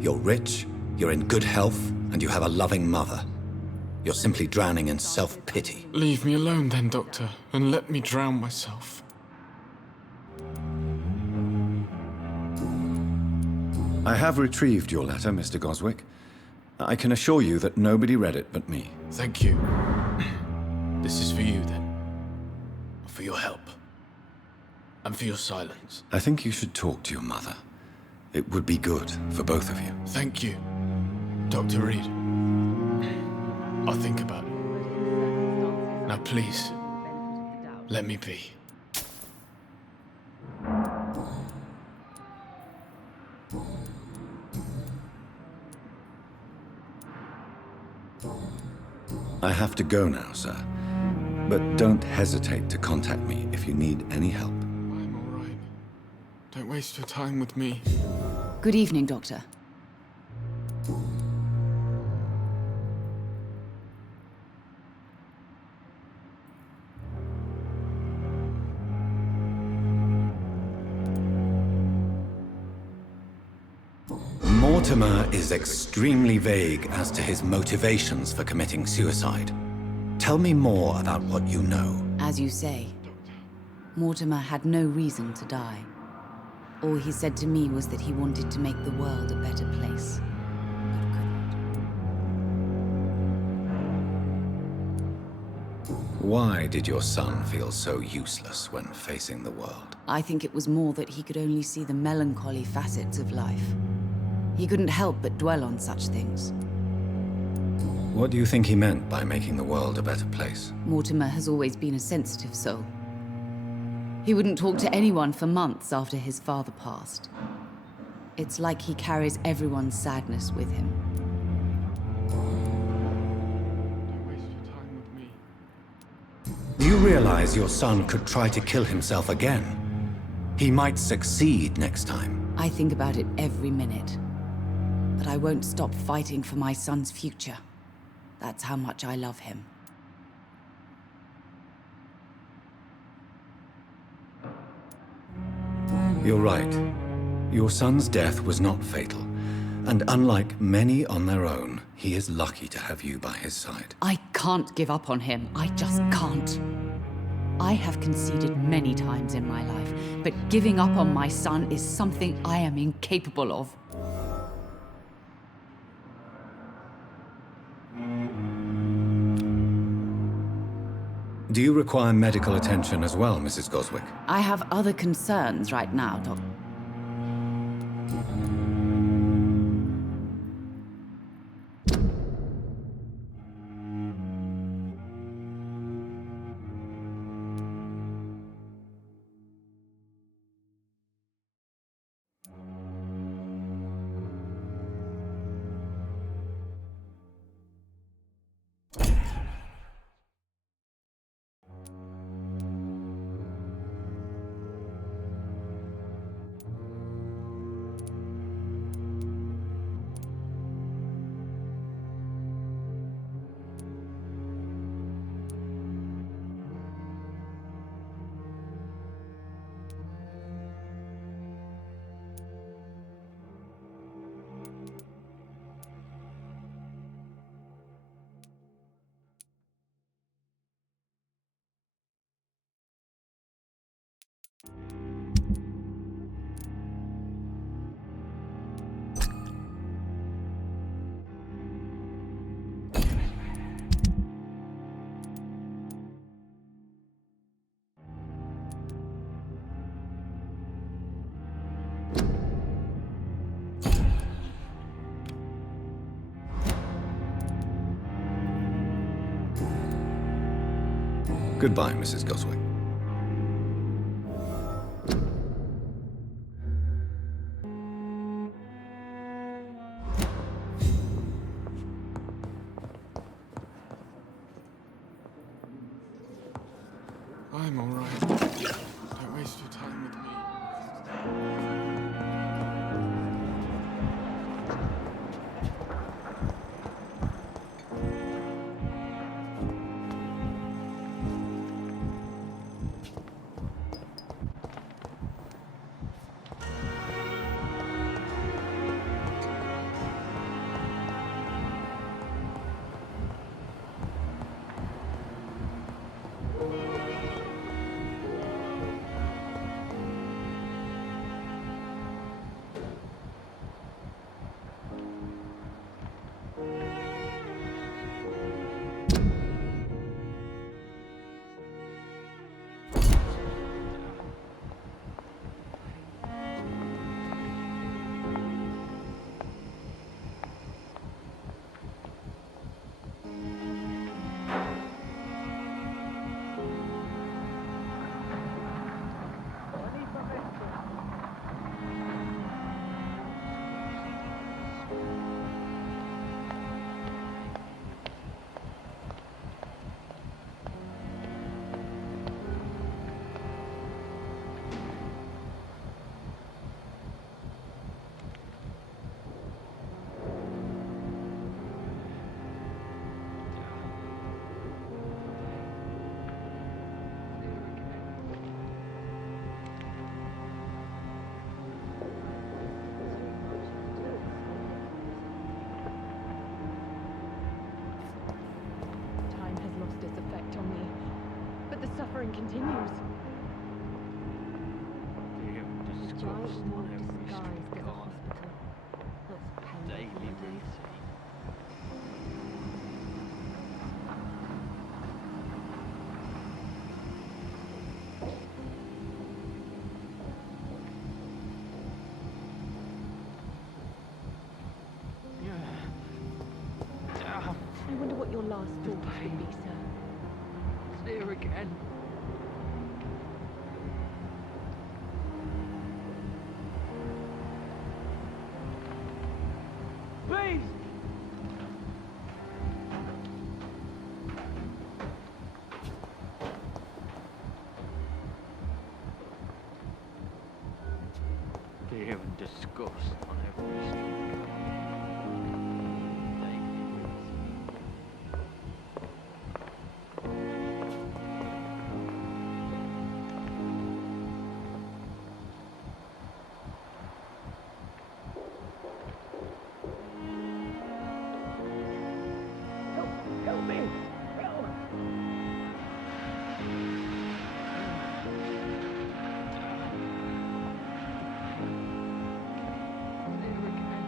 You're rich, you're in good health, and you have a loving mother. You're simply drowning in self-pity. Leave me alone then, Doctor, and let me drown myself. I have retrieved your letter, Mr. Goswick. I can assure you that nobody read it but me. Thank you. This is for you, then. For your help. And for your silence. I think you should talk to your mother. It would be good for both of you. Thank you, Dr. Reed. I'll think about it. Now please, let me be. I have to go now, sir. But don't hesitate to contact me if you need any help. I'm all right. Don't waste your time with me. Good evening, Doctor. Mortimer is extremely vague as to his motivations for committing suicide. Tell me more about what you know. As you say, Mortimer had no reason to die. All he said to me was that he wanted to make the world a better place, but couldn't. Why did your son feel so useless when facing the world? I think it was more that he could only see the melancholy facets of life. He couldn't help but dwell on such things. What do you think he meant by making the world a better place? Mortimer has always been a sensitive soul. He wouldn't talk to anyone for months after his father passed. It's like he carries everyone's sadness with him. Don't waste your time with me. Do you realize your son could try to kill himself again? He might succeed next time. I think about it every minute. But I won't stop fighting for my son's future. That's how much I love him. You're right. Your son's death was not fatal. And unlike many on their own, he is lucky to have you by his side. I can't give up on him. I just can't. I have conceded many times in my life, but giving up on my son is something I am incapable of. Do you require medical attention as well, Mrs. Goswick? I have other concerns right now, Doc. Goodbye, Mrs. Goswick. I'm all right. Don't waste your time with me. suffering continues. The giant wall disguised as a hospital. That's daily routine. I wonder what your last thought would be, sir. It's here again. Please! Fear and disgust on every street. Help me! Help! There again.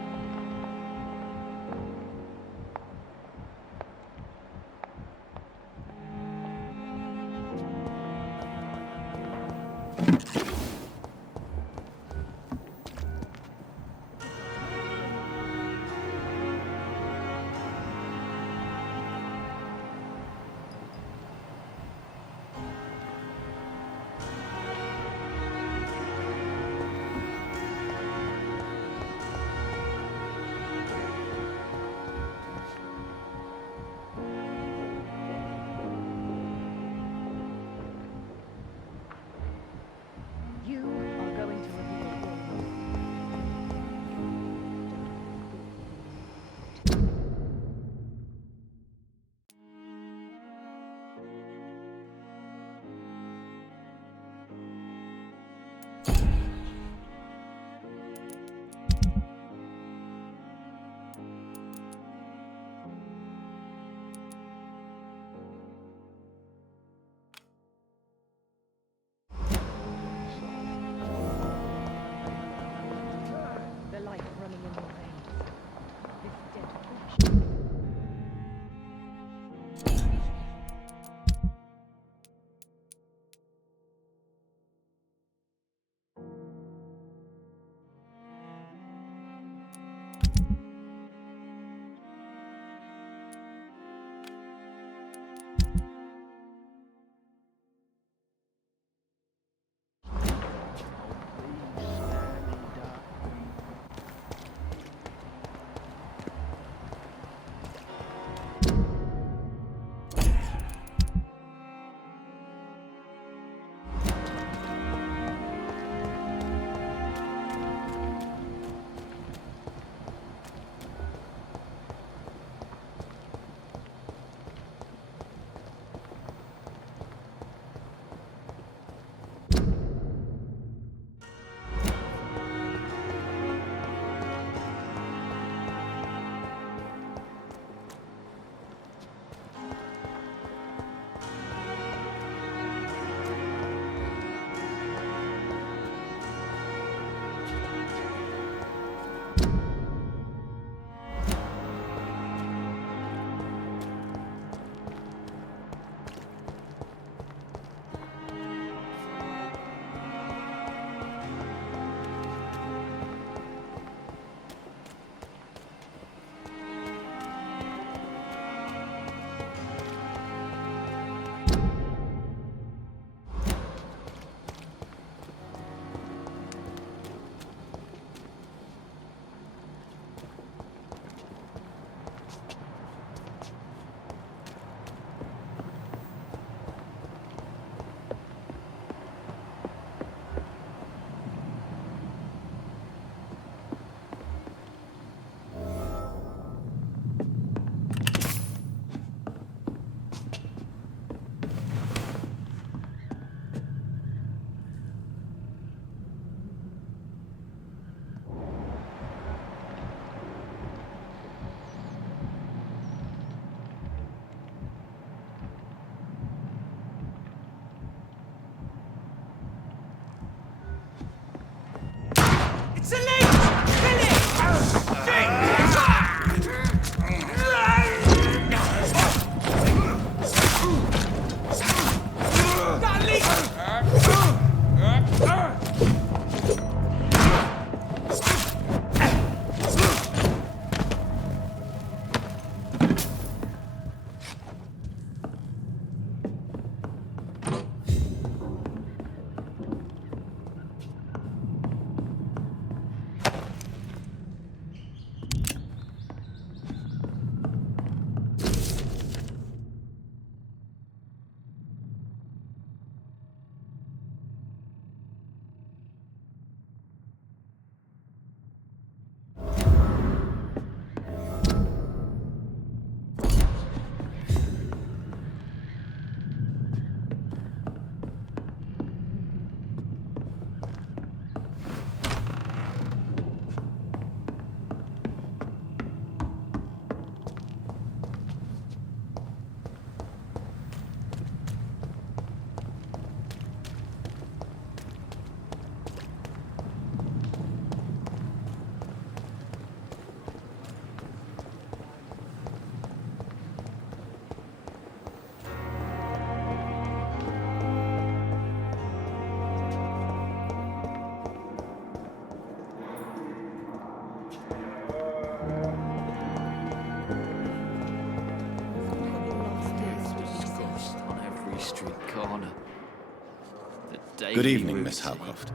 Good evening, Miss Howcroft.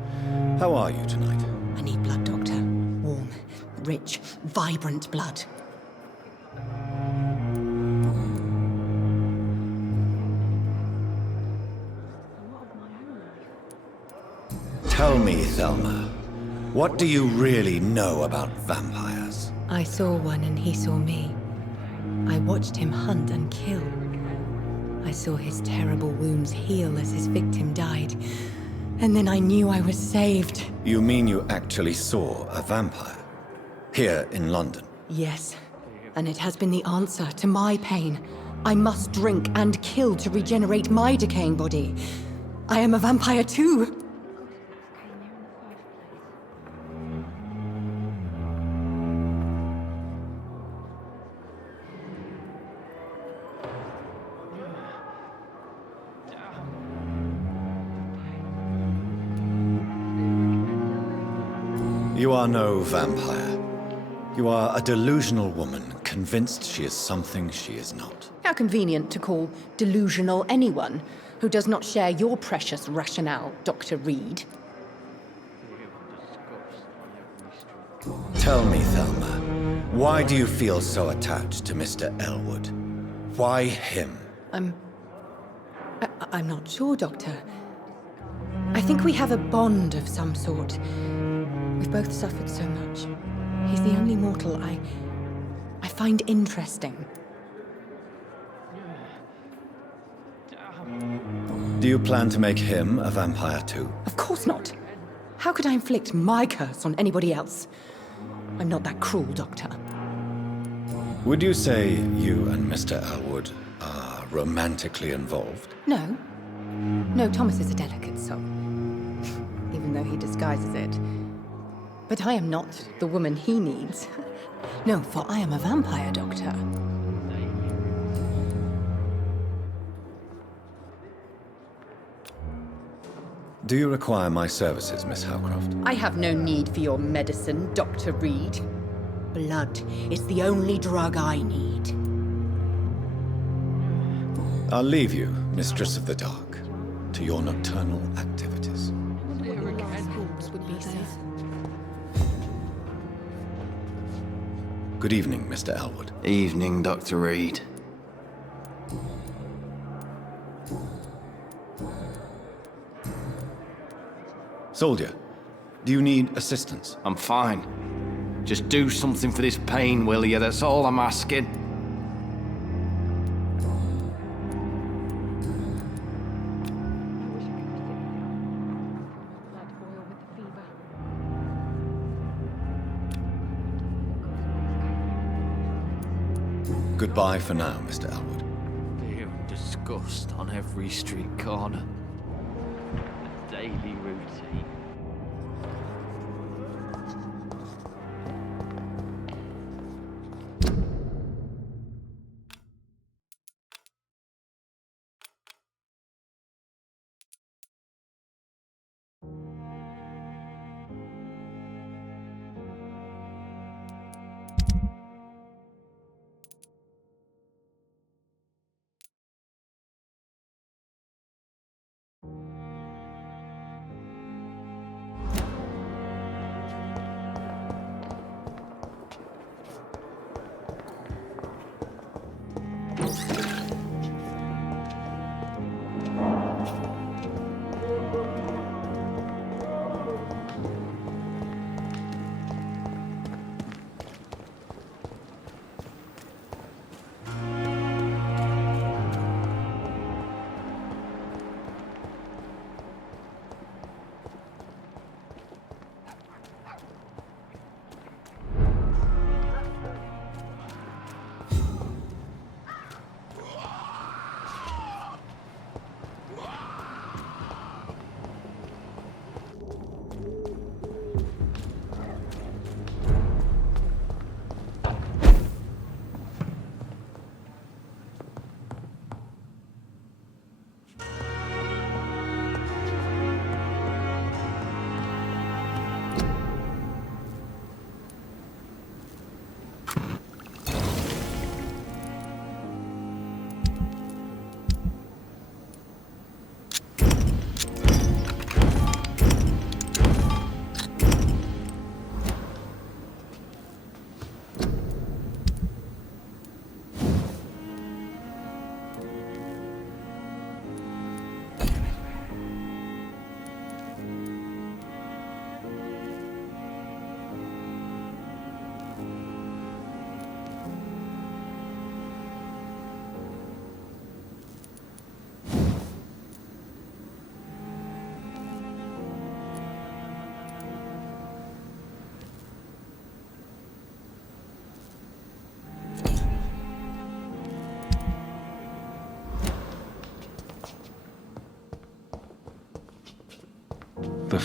How are you tonight? I need blood, Doctor. Warm, rich, vibrant blood. Tell me, Thelma, what do you really know about vampires? I saw one and he saw me. I watched him hunt and kill. I saw his terrible wounds heal as his victim died. And then I knew I was saved. You mean you actually saw a vampire? Here in London? Yes. And it has been the answer to my pain. I must drink and kill to regenerate my decaying body. I am a vampire too. You are no vampire. You are a delusional woman, convinced she is something she is not. How convenient to call delusional anyone who does not share your precious rationale, Dr. Reed. Tell me, Thelma, why do you feel so attached to Mr. Elwood? Why him? I'm not sure, Doctor. I think we have a bond of some sort. We've both suffered so much. He's the only mortal I find interesting. Do you plan to make him a vampire too? Of course not. How could I inflict my curse on anybody else? I'm not that cruel, Doctor. Would you say you and Mr. Elwood are romantically involved? No. No, Thomas is a delicate soul. Even though he disguises it. But I am not the woman he needs. No, for I am a vampire, Doctor. Do you require my services, Miss Howcroft? I have no need for your medicine, Dr. Reed. Blood is the only drug I need. I'll leave you, Mistress of the Dark, to your nocturnal activities. Good evening, Mr. Elwood. Evening, Dr. Reed. Soldier, do you need assistance? I'm fine. Just do something for this pain, will you? That's all I'm asking. Goodbye for now, Mr. Elwood. Fear and disgust on every street corner. A daily routine.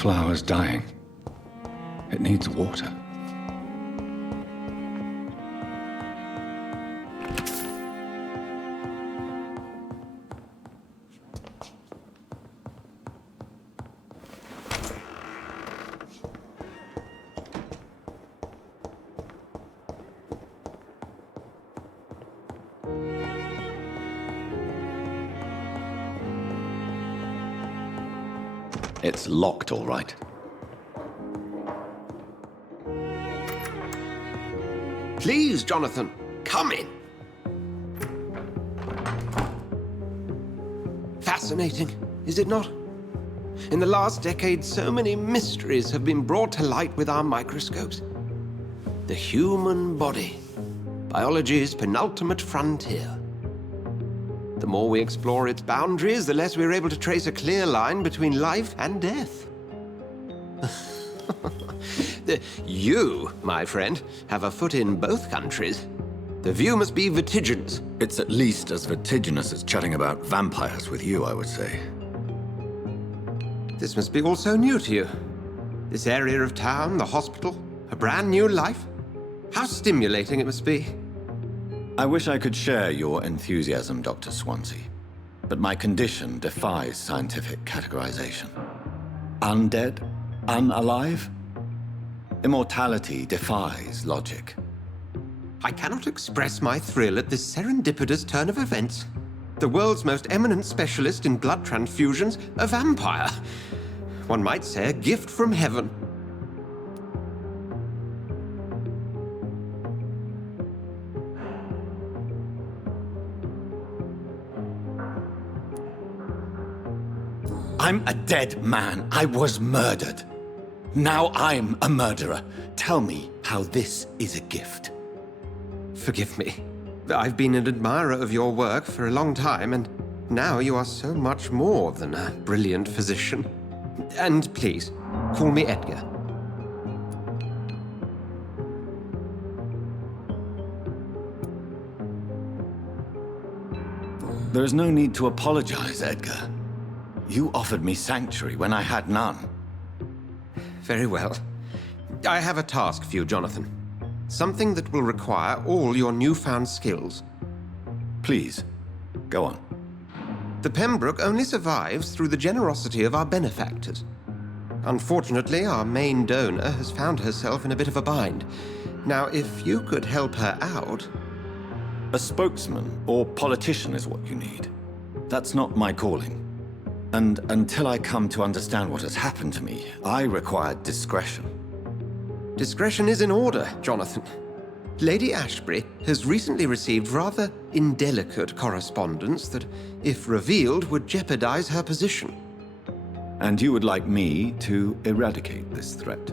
flower's dying. It needs water. It's locked, all right. Please, Jonathan, come in. Fascinating, is it not? In the last decade, so many mysteries have been brought to light with our microscopes. The human body, biology's penultimate frontier. The more we explore its boundaries, the less we're able to trace a clear line between life and death. You, my friend, have a foot in both countries. The view must be vertiginous. It's at least as vertiginous as chatting about vampires with you, I would say. This must be all so new to you. This area of town, the hospital, a brand new life. How stimulating it must be. I wish I could share your enthusiasm, Dr. Swansea, but my condition defies scientific categorization. Undead? Unalive? Immortality defies logic. I cannot express my thrill at this serendipitous turn of events. The world's most eminent specialist in blood transfusions, a vampire. One might say a gift from heaven. I'm a dead man. I was murdered. Now I'm a murderer. Tell me how this is a gift. Forgive me. I've been an admirer of your work for a long time, and now you are so much more than a brilliant physician. And please, call me Edgar. There is no need to apologize, Edgar. You offered me sanctuary when I had none. Very well. I have a task for you, Jonathan. Something that will require all your newfound skills. Please, go on. The Pembroke only survives through the generosity of our benefactors. Unfortunately, our main donor has found herself in a bit of a bind. Now, if you could help her out... A spokesman or politician is what you need. That's not my calling. And until I come to understand what has happened to me, I require discretion. Discretion is in order, Jonathan. Lady Ashbury has recently received rather indelicate correspondence that, if revealed, would jeopardize her position. And you would like me to eradicate this threat?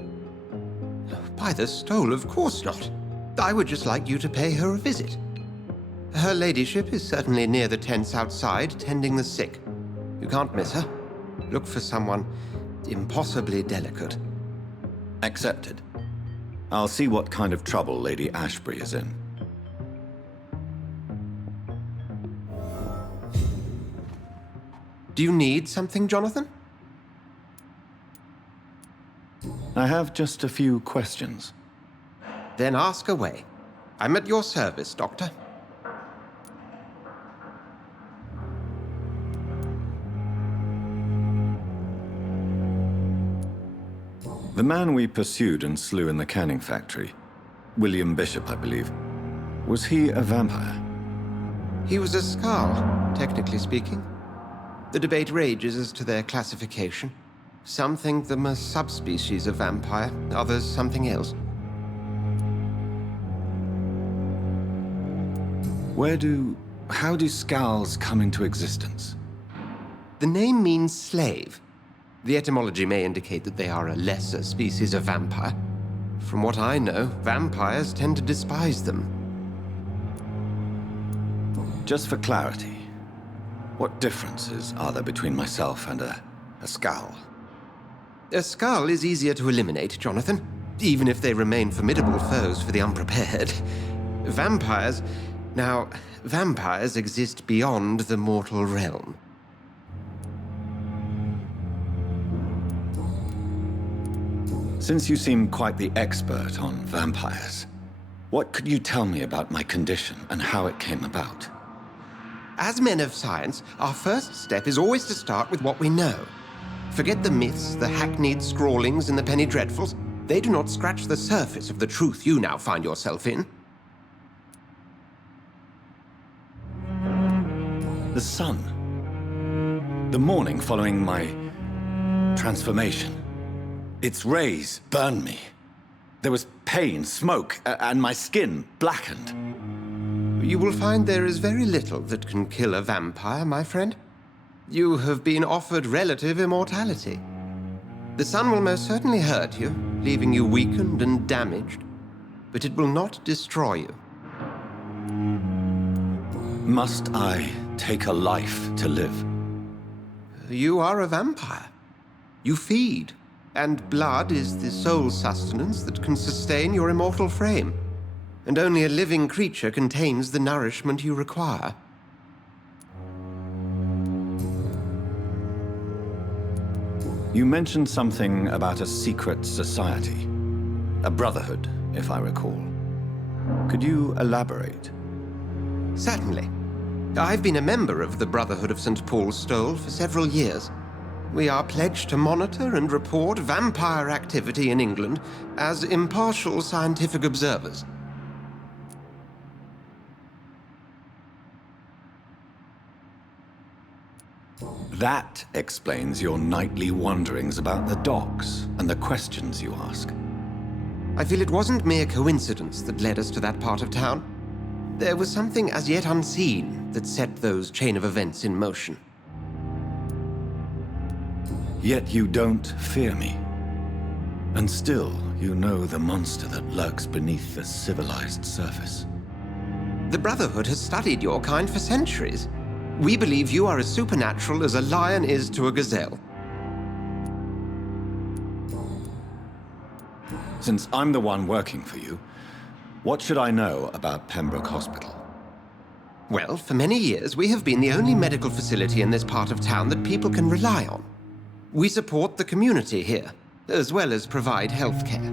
By the stole, of course not. I would just like you to pay her a visit. Her ladyship is certainly near the tents outside, tending the sick. You can't miss her. Look for someone impossibly delicate. Accepted. I'll see what kind of trouble Lady Ashbury is in. Do you need something, Jonathan? I have just a few questions. Then ask away. I'm at your service, Doctor. The man we pursued and slew in the canning factory, William Bishop, I believe, was he a vampire? He was a Skal, technically speaking. The debate rages as to their classification. Some think them a subspecies of vampire, others something else. How do Skals come into existence? The name means slave. The etymology may indicate that they are a lesser species of vampire. From what I know, vampires tend to despise them. Just for clarity, what differences are there between myself and a Skal? A Skal is easier to eliminate, Jonathan, even if they remain formidable foes for the unprepared. Vampires exist beyond the mortal realm. Since you seem quite the expert on vampires, what could you tell me about my condition and how it came about? As men of science, our first step is always to start with what we know. Forget the myths, the hackneyed scrawlings in the penny dreadfuls. They do not scratch the surface of the truth you now find yourself in. The sun. The morning following my transformation. Its rays burned me. There was pain, smoke, and my skin blackened. You will find there is very little that can kill a vampire, my friend. You have been offered relative immortality. The sun will most certainly hurt you, leaving you weakened and damaged, but it will not destroy you. Must I take a life to live? You are a vampire. You feed, and blood is the sole sustenance that can sustain your immortal frame. And only a living creature contains the nourishment you require. You mentioned something about a secret society. A brotherhood, if I recall. Could you elaborate? Certainly. I've been a member of the Brotherhood of St. Paul's Stole for several years. We are pledged to monitor and report vampire activity in England as impartial scientific observers. That explains your nightly wanderings about the docks and the questions you ask. I feel it wasn't mere coincidence that led us to that part of town. There was something as yet unseen that set those chain of events in motion. Yet you don't fear me. And still, you know the monster that lurks beneath the civilized surface. The Brotherhood has studied your kind for centuries. We believe you are as supernatural as a lion is to a gazelle. Since I'm the one working for you, what should I know about Pembroke Hospital? Well, for many years, we have been the only medical facility in this part of town that people can rely on. We support the community here, as well as provide health care.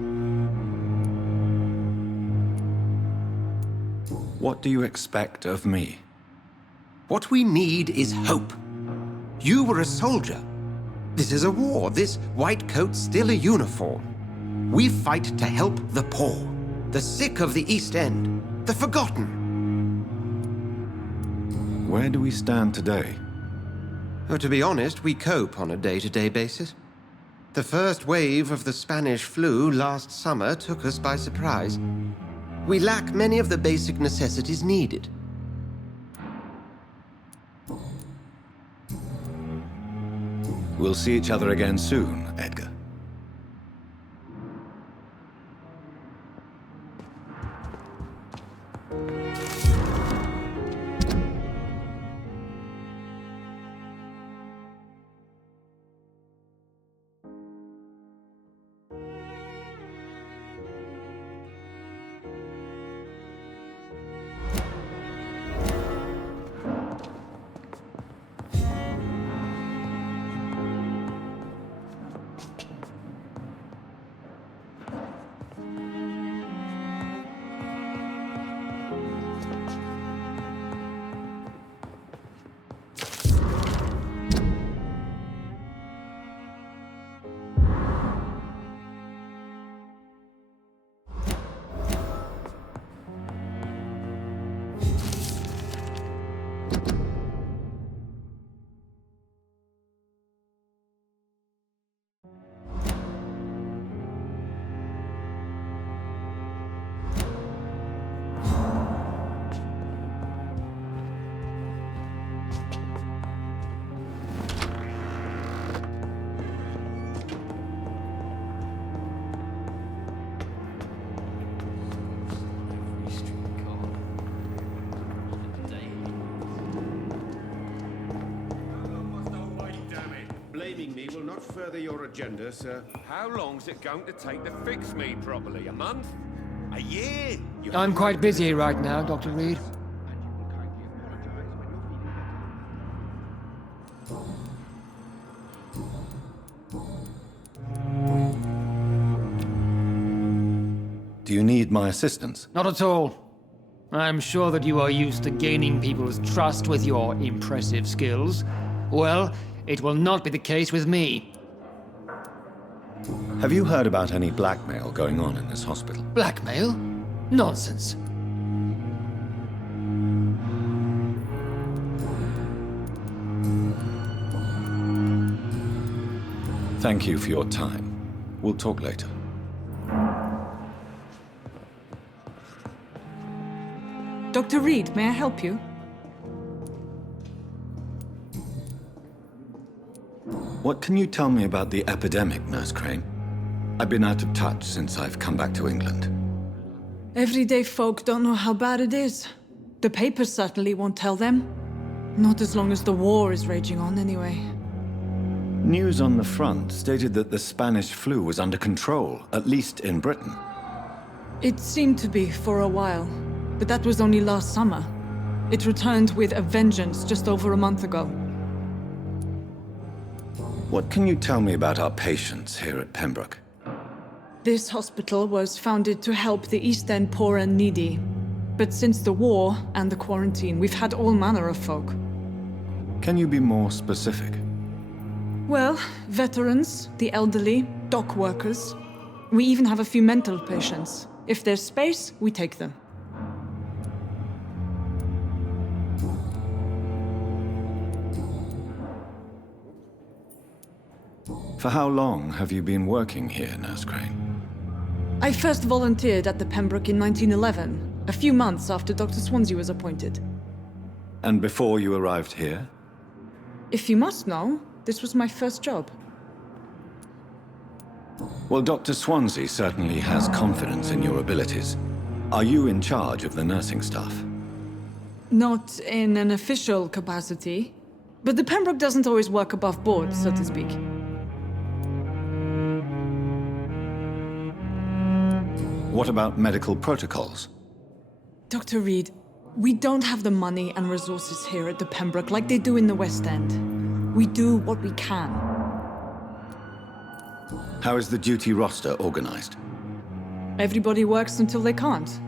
What do you expect of me? What we need is hope. You were a soldier. This is a war. This white coat's still a uniform. We fight to help the poor, the sick of the East End, the forgotten. Where do we stand today? Oh, to be honest, we cope on a day-to-day basis. The first wave of the Spanish flu last summer took us by surprise. We lack many of the basic necessities needed. We'll see each other again soon, Edgar. Blaming me will not further your agenda, sir. How long's it going to take to fix me properly? A month? A year? I'm quite busy right now, Dr. Reed. Do you need my assistance? Not at all. I'm sure that you are used to gaining people's trust with your impressive skills. Well, it will not be the case with me. Have you heard about any blackmail going on in this hospital? Blackmail? Nonsense. Thank you for your time. We'll talk later. Dr. Reed, may I help you? What can you tell me about the epidemic, Nurse Crane? I've been out of touch since I've come back to England. Everyday folk don't know how bad it is. The papers certainly won't tell them. Not as long as the war is raging on, anyway. News on the front stated that the Spanish flu was under control, at least in Britain. It seemed to be for a while, but that was only last summer. It returned with a vengeance just over a month ago. What can you tell me about our patients here at Pembroke? This hospital was founded to help the East End poor and needy. But since the war and the quarantine, we've had all manner of folk. Can you be more specific? Well, veterans, the elderly, dock workers. We even have a few mental patients. If there's space, we take them. For how long have you been working here, Nurse Crane? I first volunteered at the Pembroke in 1911, a few months after Dr. Swansea was appointed. And before you arrived here? If you must know, this was my first job. Well, Dr. Swansea certainly has confidence in your abilities. Are you in charge of the nursing staff? Not in an official capacity, but the Pembroke doesn't always work above board, so to speak. What about medical protocols? Dr. Reed, we don't have the money and resources here at the Pembroke like they do in the West End. We do what we can. How is the duty roster organized? Everybody works until they can't.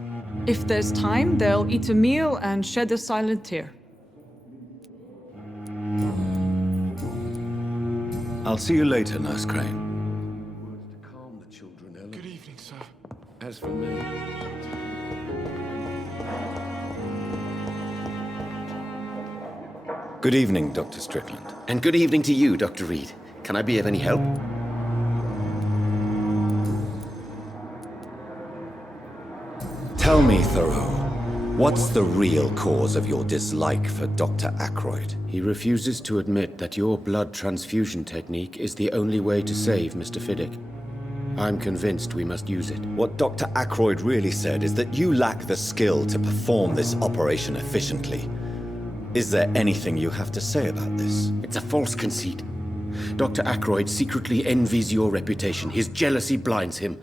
If there's time, they'll eat a meal and shed a silent tear. I'll see you later, Nurse Crane. Good evening, sir. As for me... Good evening, Dr. Strickland. And good evening to you, Dr. Reed. Can I be of any help? Tell me, Thoreau, what's the real cause of your dislike for Dr. Ackroyd? He refuses to admit that your blood transfusion technique is the only way to save Mr. Fiddick. I'm convinced we must use it. What Dr. Ackroyd really said is that you lack the skill to perform this operation efficiently. Is there anything you have to say about this? It's a false conceit. Dr. Ackroyd secretly envies your reputation. His jealousy blinds him.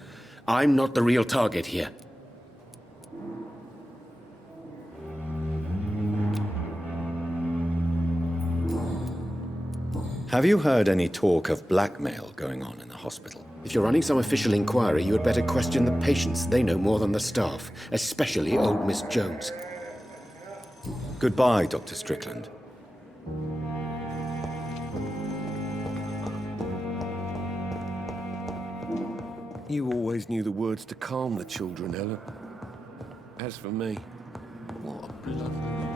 I'm not the real target here. Have you heard any talk of blackmail going on in the hospital? If you're running some official inquiry, you had better question the patients. They know more than the staff, especially old Miss Jones. Goodbye, Dr. Strickland. You always knew the words to calm the children, Ellen. As for me, what a blunder.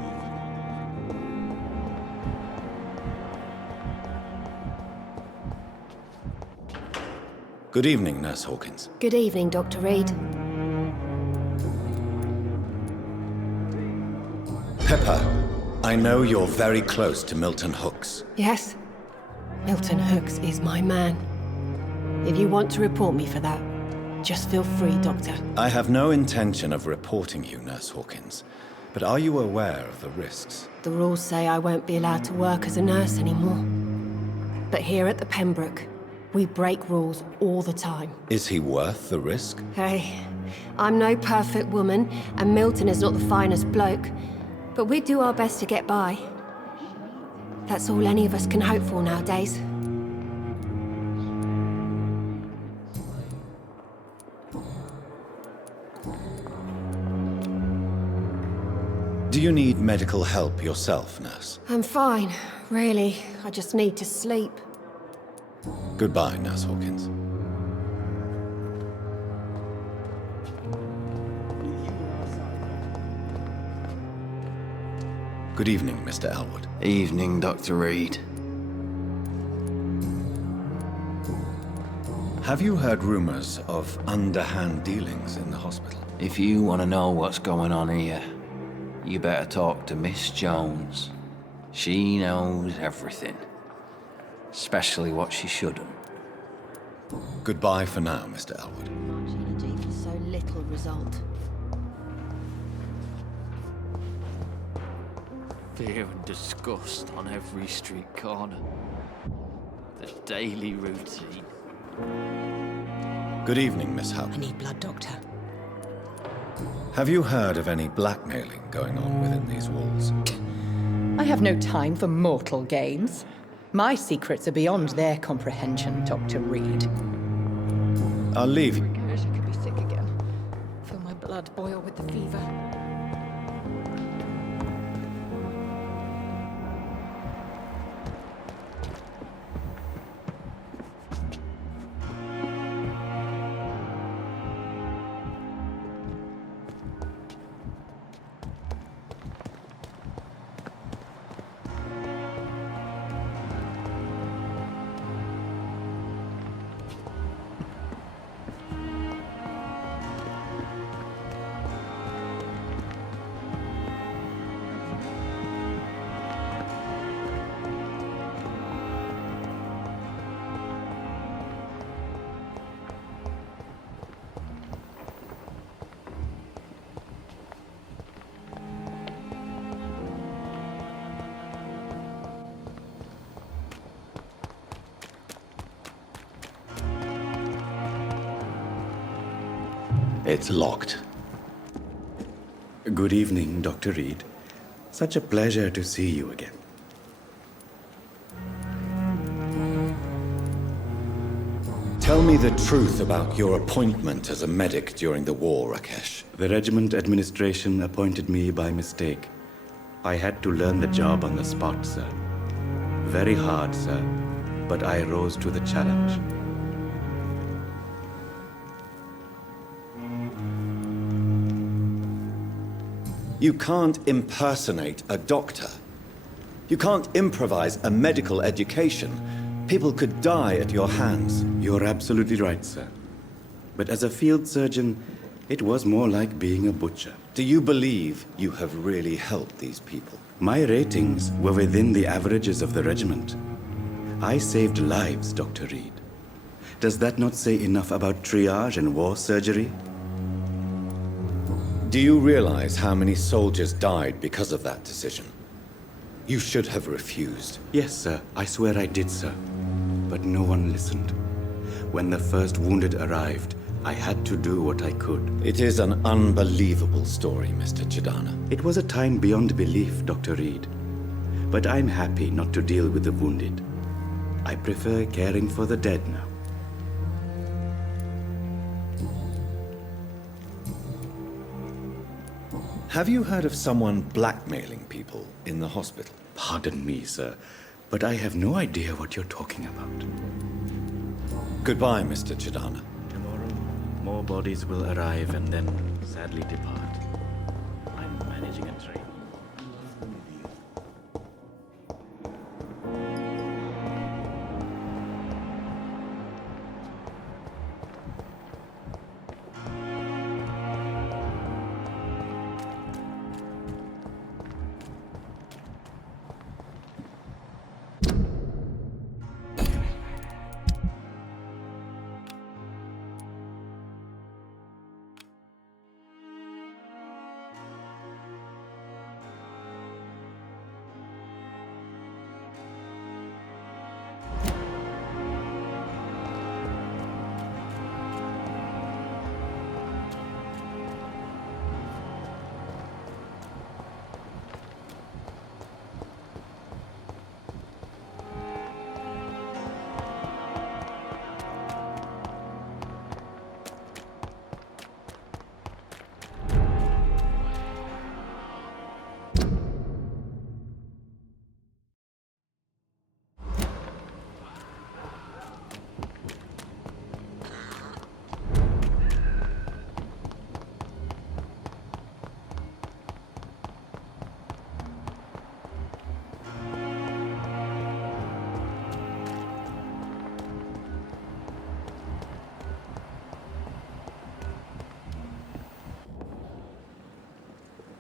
Good evening, Nurse Hawkins. Good evening, Dr. Reed. Pepper, I know you're very close to Milton Hooks. Yes, Milton Hooks is my man. If you want to report me for that, just feel free, Doctor. I have no intention of reporting you, Nurse Hawkins. But are you aware of the risks? The rules say I won't be allowed to work as a nurse anymore. But here at the Pembroke, we break rules all the time. Is he worth the risk? Hey, I'm no perfect woman, and Milton is not the finest bloke. But we do our best to get by. That's all any of us can hope for nowadays. Do you need medical help yourself, nurse? I'm fine, really. I just need to sleep. Goodbye, Nurse Hawkins. Good evening, Mr. Elwood. Evening, Dr. Reed. Have you heard rumors of underhand dealings in the hospital? If you want to know what's going on here, you better talk to Miss Jones. She knows everything. Especially what she shouldn't. Goodbye for now, Mr. Elwood. Much energy for so little result. Fear and disgust on every street corner. The daily routine. Good evening, Miss Howard. I need blood, Doctor. Have you heard of any blackmailing going on within these walls? I have no time for mortal games. My secrets are beyond their comprehension, Dr. Reed. I'll leave you. I wish I could be sick again. Feel my blood boil with the fever. It's locked. Good evening, Dr. Reed. Such a pleasure to see you again. Tell me the truth about your appointment as a medic during the war, Rakesh. The regiment administration appointed me by mistake. I had to learn the job on the spot, sir. Very hard, sir, but I rose to the challenge. You can't impersonate a doctor. You can't improvise a medical education. People could die at your hands. You're absolutely right, sir. But as a field surgeon, it was more like being a butcher. Do you believe you have really helped these people? My ratings were within the averages of the regiment. I saved lives, Dr. Reed. Does that not say enough about triage and war surgery? Do you realize how many soldiers died because of that decision? You should have refused. Yes, sir. I swear I did, sir. But no one listened. When the first wounded arrived, I had to do what I could. It is an unbelievable story, Mr. Chidana. It was a time beyond belief, Dr. Reed. But I'm happy not to deal with the wounded. I prefer caring for the dead now. Have you heard of someone blackmailing people in the hospital? Pardon me, sir, but I have no idea what you're talking about. Goodbye, Mr. Chidana. Tomorrow, more bodies will arrive and then sadly depart. I'm managing a train.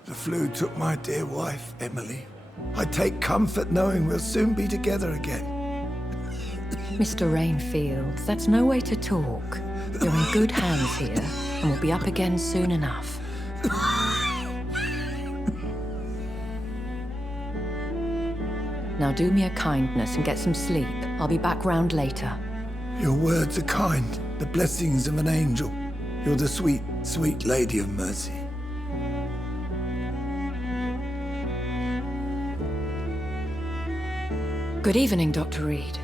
The flu took my dear wife, Emily. I take comfort knowing we'll soon be together again. Mr. Rainfield, that's no way to talk. You're in good hands here, and we'll be up again soon enough. Now do me a kindness and get some sleep. I'll be back round later. Your words are kind, the blessings of an angel. You're the sweet, sweet Lady of Mercy. Good evening, Dr. Reed.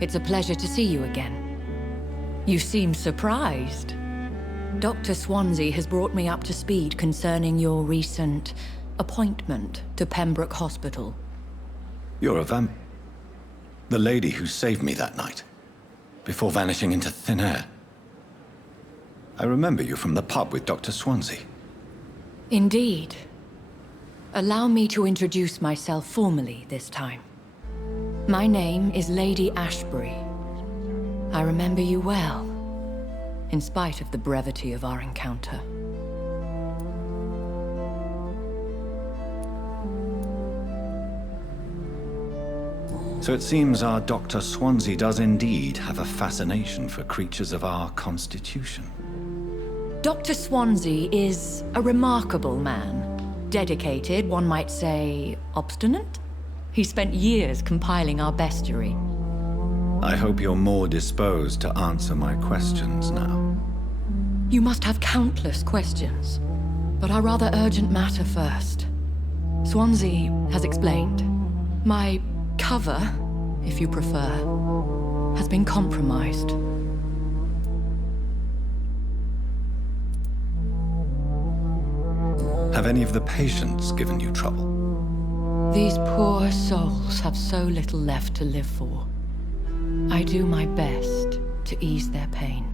It's a pleasure to see you again. You seem surprised. Dr. Swansea has brought me up to speed concerning your recent appointment to Pembroke Hospital. You're a the lady who saved me that night, before vanishing into thin air. I remember you from the pub with Dr. Swansea. Indeed. Allow me to introduce myself formally this time. My name is Lady Ashbury. I remember you well, in spite of the brevity of our encounter. So it seems our Dr. Swansea does indeed have a fascination for creatures of our constitution. Dr. Swansea is a remarkable man. Dedicated, one might say, obstinate? He spent years compiling our bestiary. I hope you're more disposed to answer my questions now. You must have countless questions, but our rather urgent matter first. Swansea has explained. My cover, if you prefer, has been compromised. Have any of the patients given you trouble? These poor souls have so little left to live for. I do my best to ease their pain.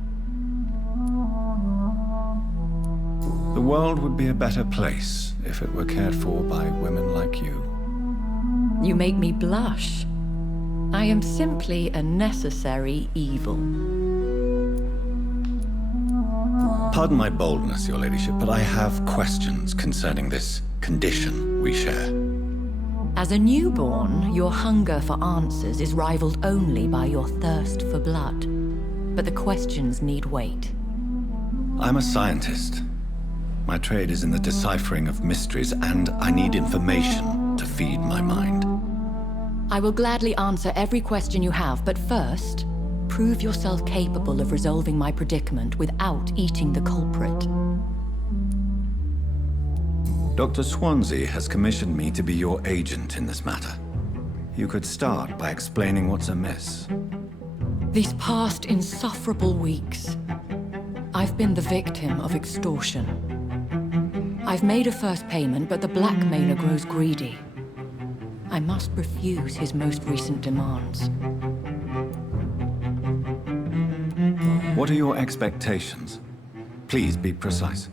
The world would be a better place if it were cared for by women like you. You make me blush. I am simply a necessary evil. Pardon my boldness, Your Ladyship, but I have questions concerning this condition we share. As a newborn, your hunger for answers is rivaled only by your thirst for blood. But the questions need wait. I'm a scientist. My trade is in the deciphering of mysteries, and I need information to feed my mind. I will gladly answer every question you have, but first, prove yourself capable of resolving my predicament without eating the culprit. Dr. Swansea has commissioned me to be your agent in this matter. You could start by explaining what's amiss. These past insufferable weeks, I've been the victim of extortion. I've made a first payment, but the blackmailer grows greedy. I must refuse his most recent demands. What are your expectations? Please be precise.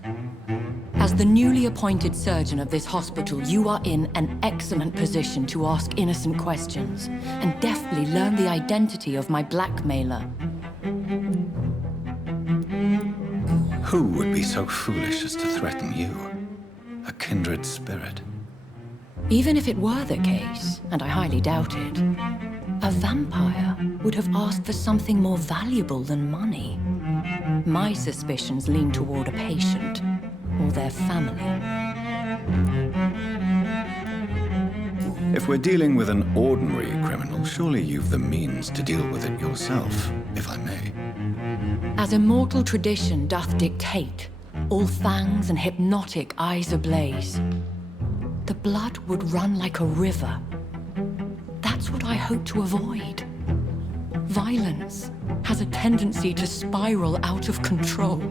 As the newly appointed surgeon of this hospital, you are in an excellent position to ask innocent questions and deftly learn the identity of my blackmailer. Who would be so foolish as to threaten you? A kindred spirit. Even if it were the case, and I highly doubt it, a vampire would have asked for something more valuable than money. My suspicions lean toward a patient or their family. If we're dealing with an ordinary criminal, surely you've the means to deal with it yourself, if I may. As immortal tradition doth dictate, all fangs and hypnotic eyes ablaze, the blood would run like a river. That's what I hope to avoid. Violence has a tendency to spiral out of control.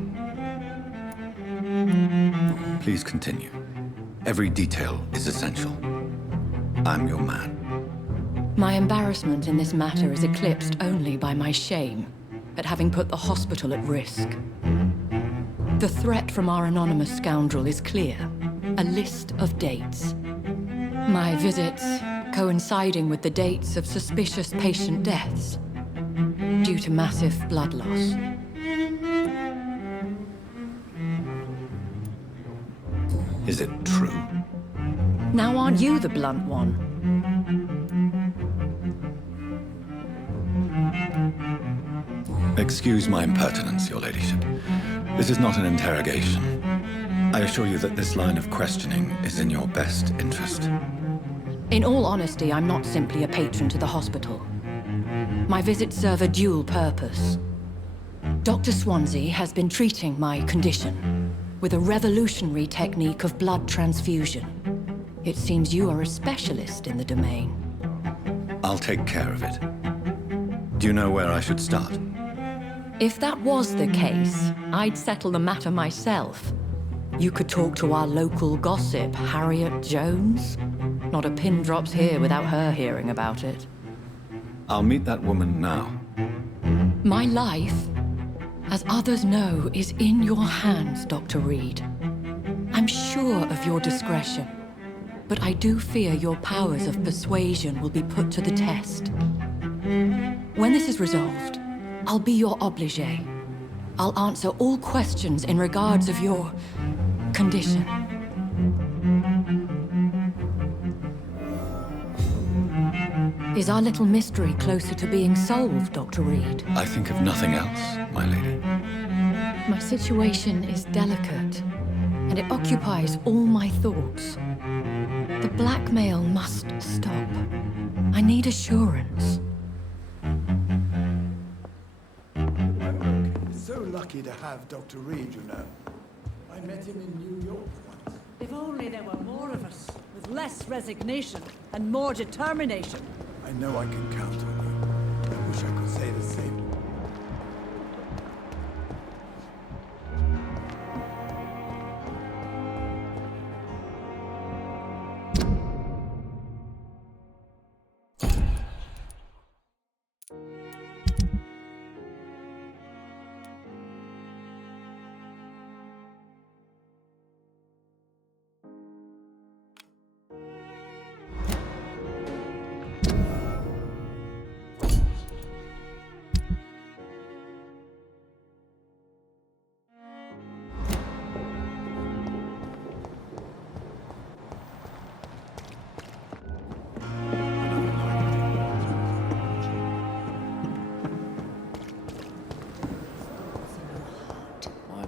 Please continue. Every detail is essential. I'm your man. My embarrassment in this matter is eclipsed only by my shame at having put the hospital at risk. The threat from our anonymous scoundrel is clear. A list of dates. My visits coinciding with the dates of suspicious patient deaths due to massive blood loss. Is it true? Now aren't you the blunt one? Excuse my impertinence, your ladyship. This is not an interrogation. I assure you that this line of questioning is in your best interest. In all honesty, I'm not simply a patron to the hospital. My visits serve a dual purpose. Dr. Swansea has been treating my condition with a revolutionary technique of blood transfusion. It seems you are a specialist in the domain. I'll take care of it. Do you know where I should start? If that was the case, I'd settle the matter myself. You could talk to our local gossip, Harriet Jones. Not a pin drops here without her hearing about it. I'll meet that woman now. My life, as others know, is in your hands, Dr. Reed. I'm sure of your discretion, but I do fear your powers of persuasion will be put to the test. When this is resolved, I'll be your obligé. I'll answer all questions in regards of your condition. Is our little mystery closer to being solved, Dr. Reed? I think of nothing else, my lady. My situation is delicate, and it occupies all my thoughts. The blackmail must stop. I need assurance. So lucky to have Dr. Reed, you know. I met him in New York once. If only there were more of us, with less resignation and more determination. I know I can count on you. I wish I could say the same.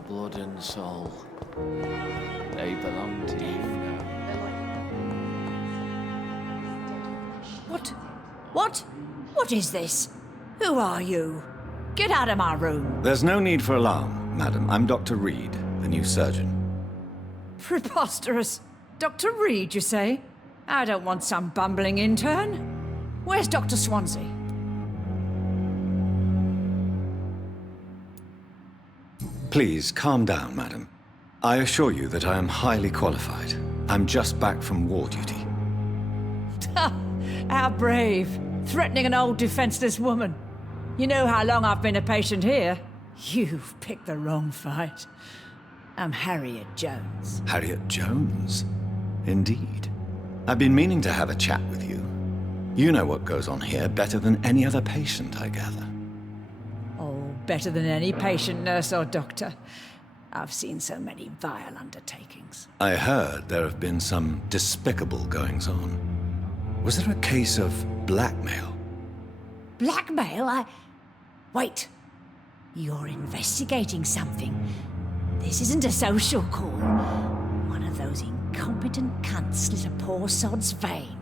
Blood and soul. They belong to you now. What is this? Who are you? Get out of my room. There's no need for alarm, madam. I'm Dr. Reed, the new surgeon. Preposterous. Dr. Reed, you say? I don't want some bumbling intern. Where's Dr. Swansea? Please, calm down, madam. I assure you that I am highly qualified. I'm just back from war duty. How brave. Threatening an old defenseless woman. You know how long I've been a patient here? You've picked the wrong fight. I'm Harriet Jones. Harriet Jones? Indeed. I've been meaning to have a chat with you. You know what goes on here better than any other patient, I gather. Oh, better than any patient, nurse or doctor. I've seen so many vile undertakings. I heard there have been some despicable goings-on. Was there a case of blackmail? Blackmail? Wait. You're investigating something. This isn't a social call. One of those incompetent cunts slit a poor sod's vein.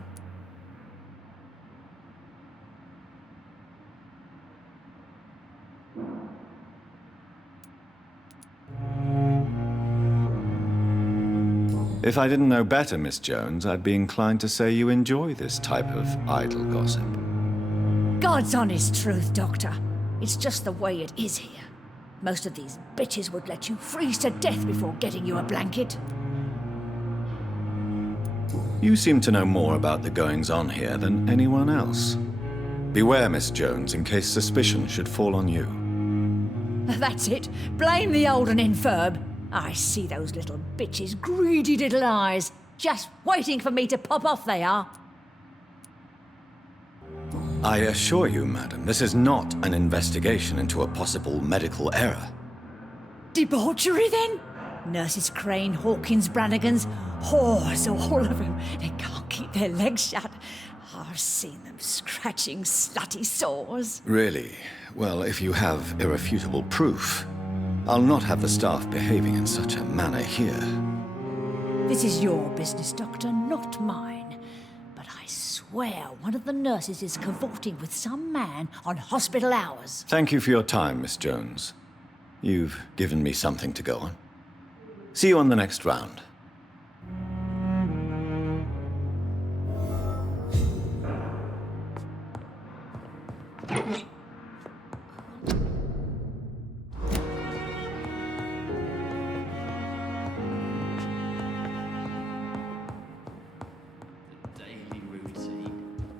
If I didn't know better, Miss Jones, I'd be inclined to say you enjoy this type of idle gossip. God's honest truth, Doctor. It's just the way it is here. Most of these bitches would let you freeze to death before getting you a blanket. You seem to know more about the goings-on here than anyone else. Beware, Miss Jones, in case suspicion should fall on you. That's it. Blame the old and infirm. I see those little bitches' greedy little eyes. Just waiting for me to pop off they are. I assure you, madam, this is not an investigation into a possible medical error. Debauchery, then? Nurses Crane, Hawkins, Brannigans, so all of them, they can't keep their legs shut. I've seen them scratching slutty sores. Really? Well, if you have irrefutable proof, I'll not have the staff behaving in such a manner here. This is your business, Doctor, not mine. But I swear one of the nurses is cavorting with some man on hospital hours. Thank you for your time, Miss Jones. You've given me something to go on. See you on the next round.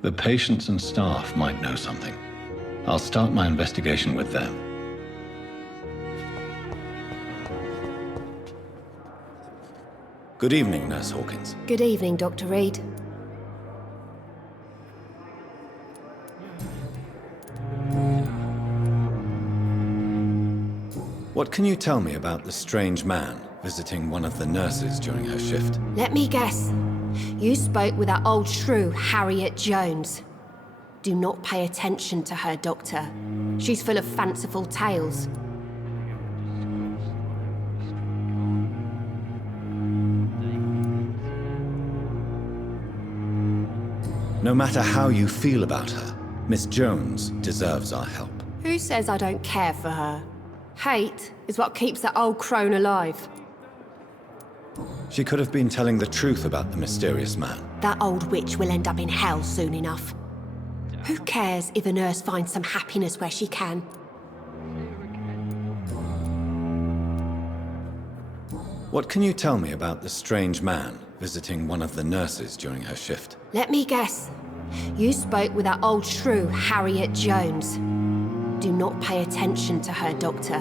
The patients and staff might know something. I'll start my investigation with them. Good evening, Nurse Hawkins. Good evening, Dr. Reed. What can you tell me about the strange man visiting one of the nurses during her shift? Let me guess. You spoke with that old shrew, Harriet Jones. Do not pay attention to her, Doctor. She's full of fanciful tales. No matter how you feel about her, Miss Jones deserves our help. Who says I don't care for her? Hate is what keeps that old crone alive. She could have been telling the truth about the mysterious man. That old witch will end up in hell soon enough. Who cares if a nurse finds some happiness where she can? What can you tell me about the strange man visiting one of the nurses during her shift? Let me guess. You spoke with that old shrew, Harriet Jones. Do not pay attention to her, Doctor.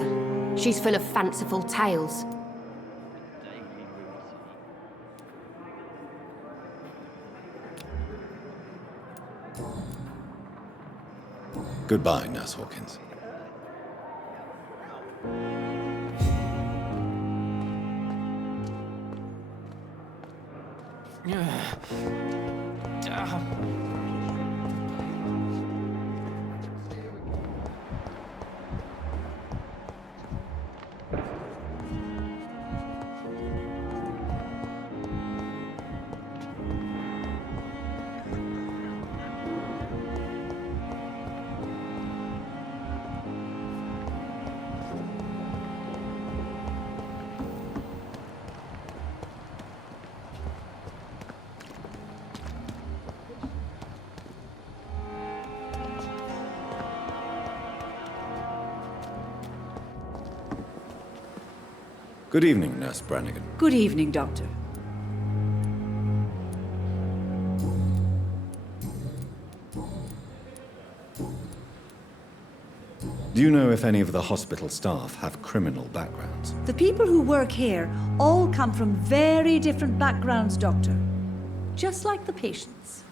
She's full of fanciful tales. Goodbye, Nurse Hawkins. Good evening, Nurse Brannigan. Good evening, Doctor. Do you know if any of the hospital staff have criminal backgrounds? The people who work here all come from very different backgrounds, Doctor. Just like the patients.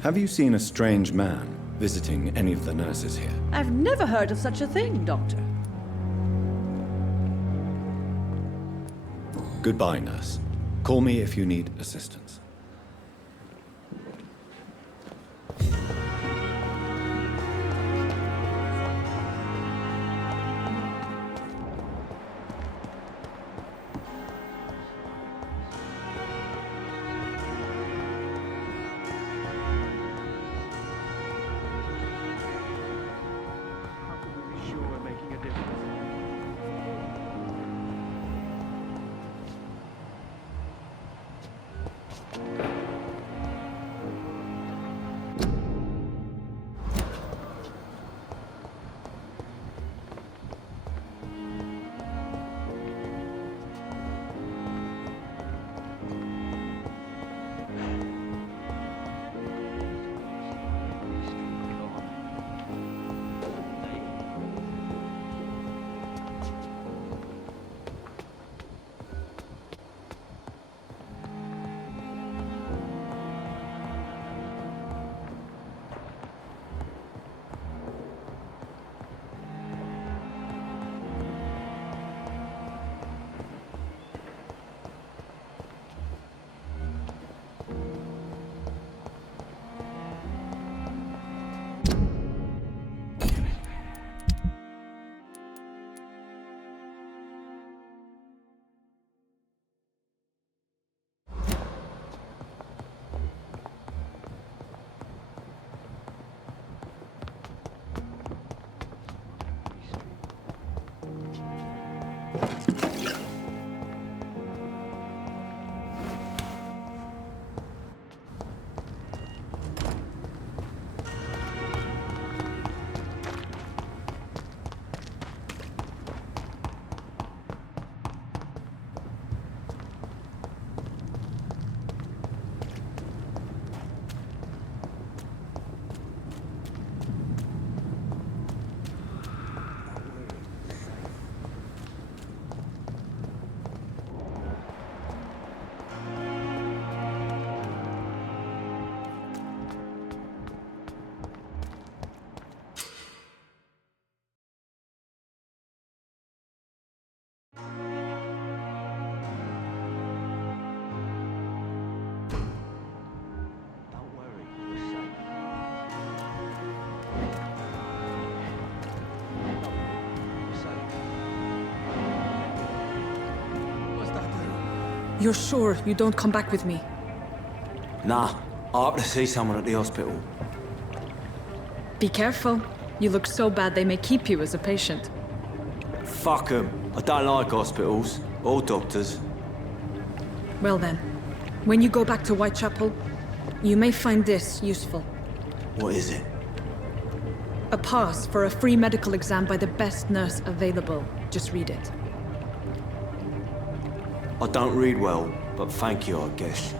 Have you seen a strange man visiting any of the nurses here? I've never heard of such a thing, Doctor. Goodbye, nurse. Call me if you need assistance. You're sure you don't come back with me? Nah, I have to see someone at the hospital. Be careful. You look so bad they may keep you as a patient. Fuck 'em. I don't like hospitals. Or doctors. Well then, when you go back to Whitechapel, you may find this useful. What is it? A pass for a free medical exam by the best nurse available. Just read it. I don't read well, but thank you, I guess.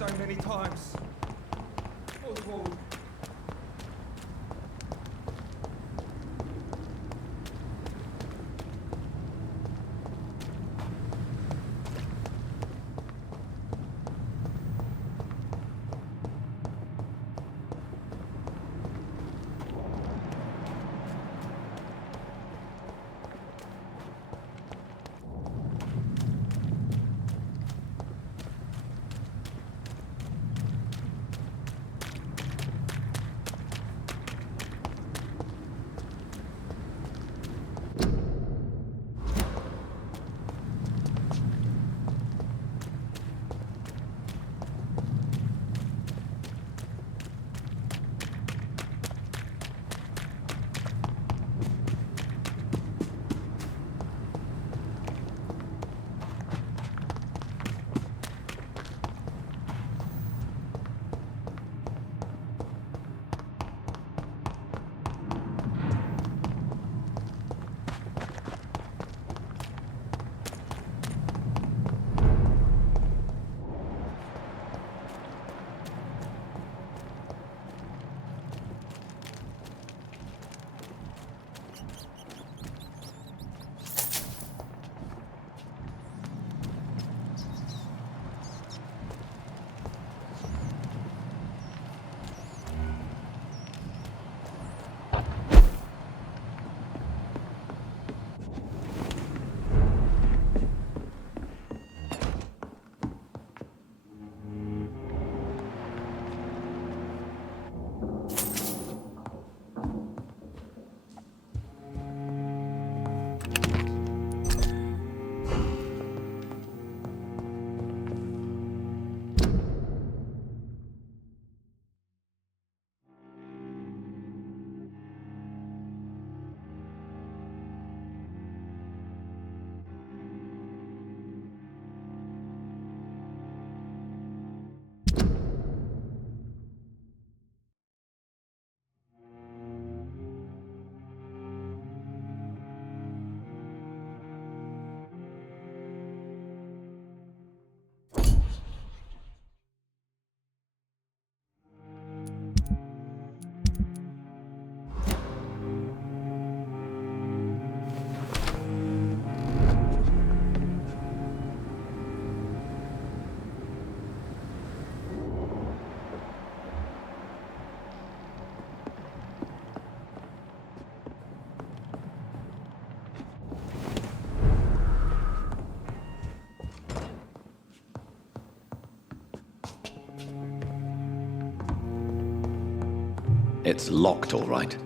so many times. Oswald. It's locked, all right.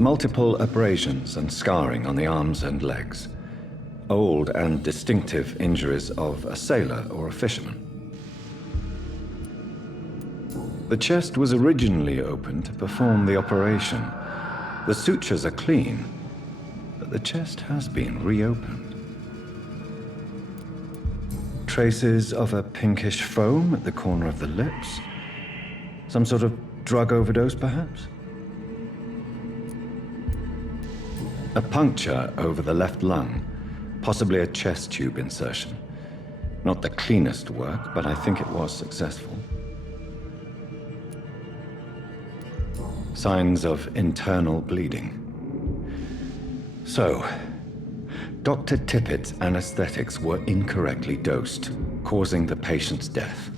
Multiple abrasions and scarring on the arms and legs. Old and distinctive injuries of a sailor or a fisherman. The chest was originally opened to perform the operation. The sutures are clean, but the chest has been reopened. Traces of a pinkish foam at the corner of the lips. Some sort of drug overdose, perhaps? A puncture over the left lung, possibly a chest tube insertion. Not the cleanest work, but I think it was successful. Signs of internal bleeding. So, Dr. Tippett's anesthetics were incorrectly dosed, causing the patient's death.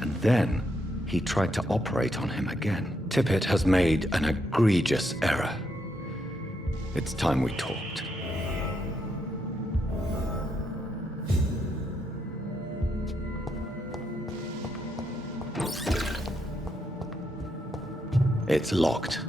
And then he tried to operate on him again. Tippett has made an egregious error. It's time we talked. It's locked.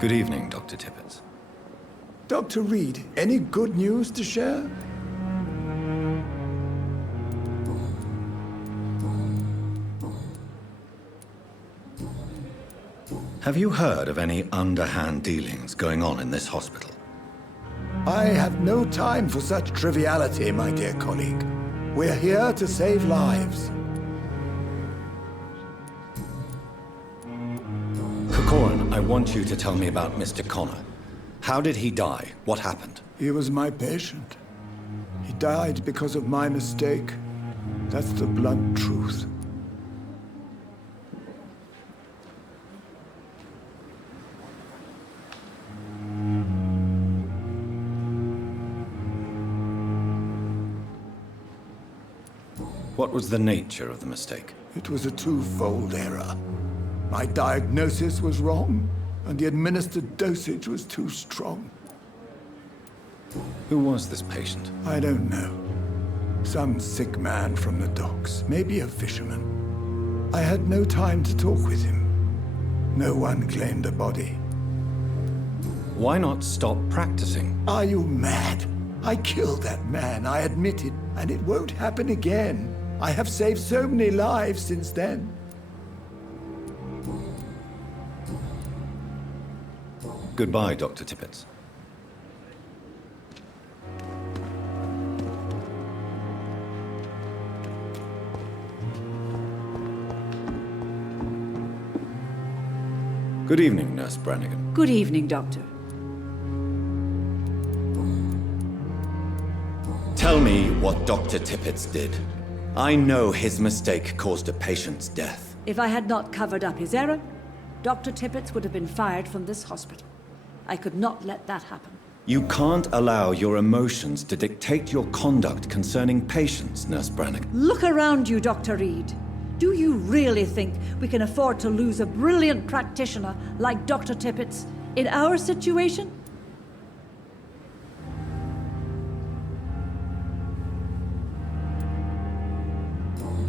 Good evening, Dr. Tippett. Dr. Reed, any good news to share? Have you heard of any underhand dealings going on in this hospital? I have no time for such triviality, my dear colleague. We're here to save lives. Corcoran, I want you to tell me about Mr. Connor. How did he die? What happened? He was my patient. He died because of my mistake. That's the blunt truth. What was the nature of the mistake? It was a twofold error. My diagnosis was wrong, and the administered dosage was too strong. Who was this patient? I don't know. Some sick man from the docks, maybe a fisherman. I had no time to talk with him. No one claimed a body. Why not stop practicing? Are you mad? I killed that man, I admit it, and it won't happen again. I have saved so many lives since then. Goodbye, Dr. Tippett. Good evening, Nurse Brannigan. Good evening, Doctor. Tell me what Dr. Tippett did. I know his mistake caused a patient's death. If I had not covered up his error, Dr. Tippett would have been fired from this hospital. I could not let that happen. You can't allow your emotions to dictate your conduct concerning patients, Nurse Brannigan. Look around you, Dr. Reed. Do you really think we can afford to lose a brilliant practitioner like Dr. Tippett in our situation?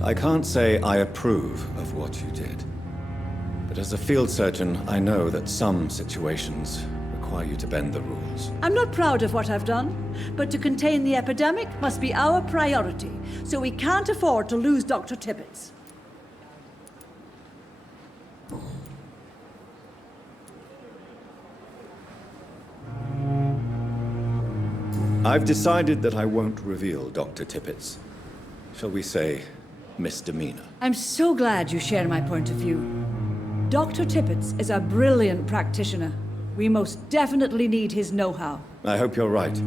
I can't say I approve of what you did. But as a field surgeon, I know that some situations require you to bend the rules. I'm not proud of what I've done, but to contain the epidemic must be our priority, so we can't afford to lose Dr. Tippett. I've decided that I won't reveal Dr. Tippett's, shall we say, misdemeanor. I'm so glad you share my point of view. Dr. Tippett is a brilliant practitioner. We most definitely need his know-how. I hope you're right.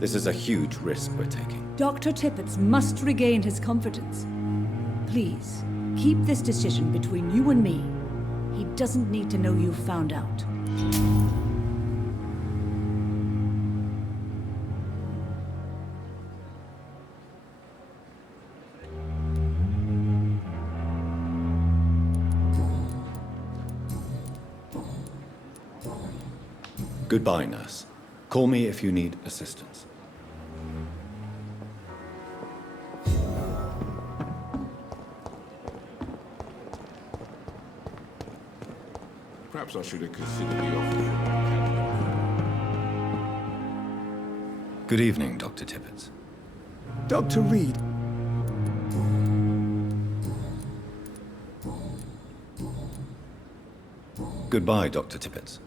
This is a huge risk we're taking. Dr. Tippett must regain his confidence. Please, keep this decision between you and me. He doesn't need to know you've found out. Goodbye, nurse. Call me if you need assistance. Perhaps I should have considered the offer. Good evening, Dr. Tippett. Dr. Reed. Goodbye, Dr. Tippett.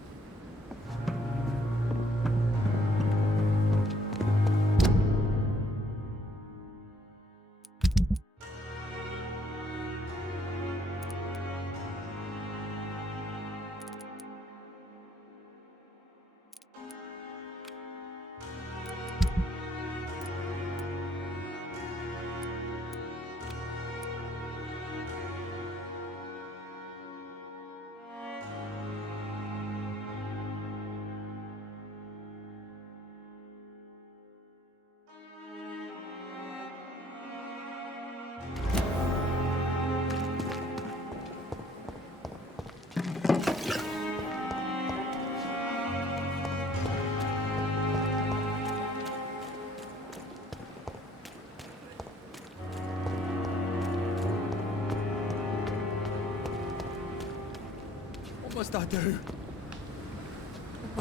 What must I do?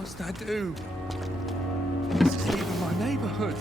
must I do? This isn't even my neighborhood.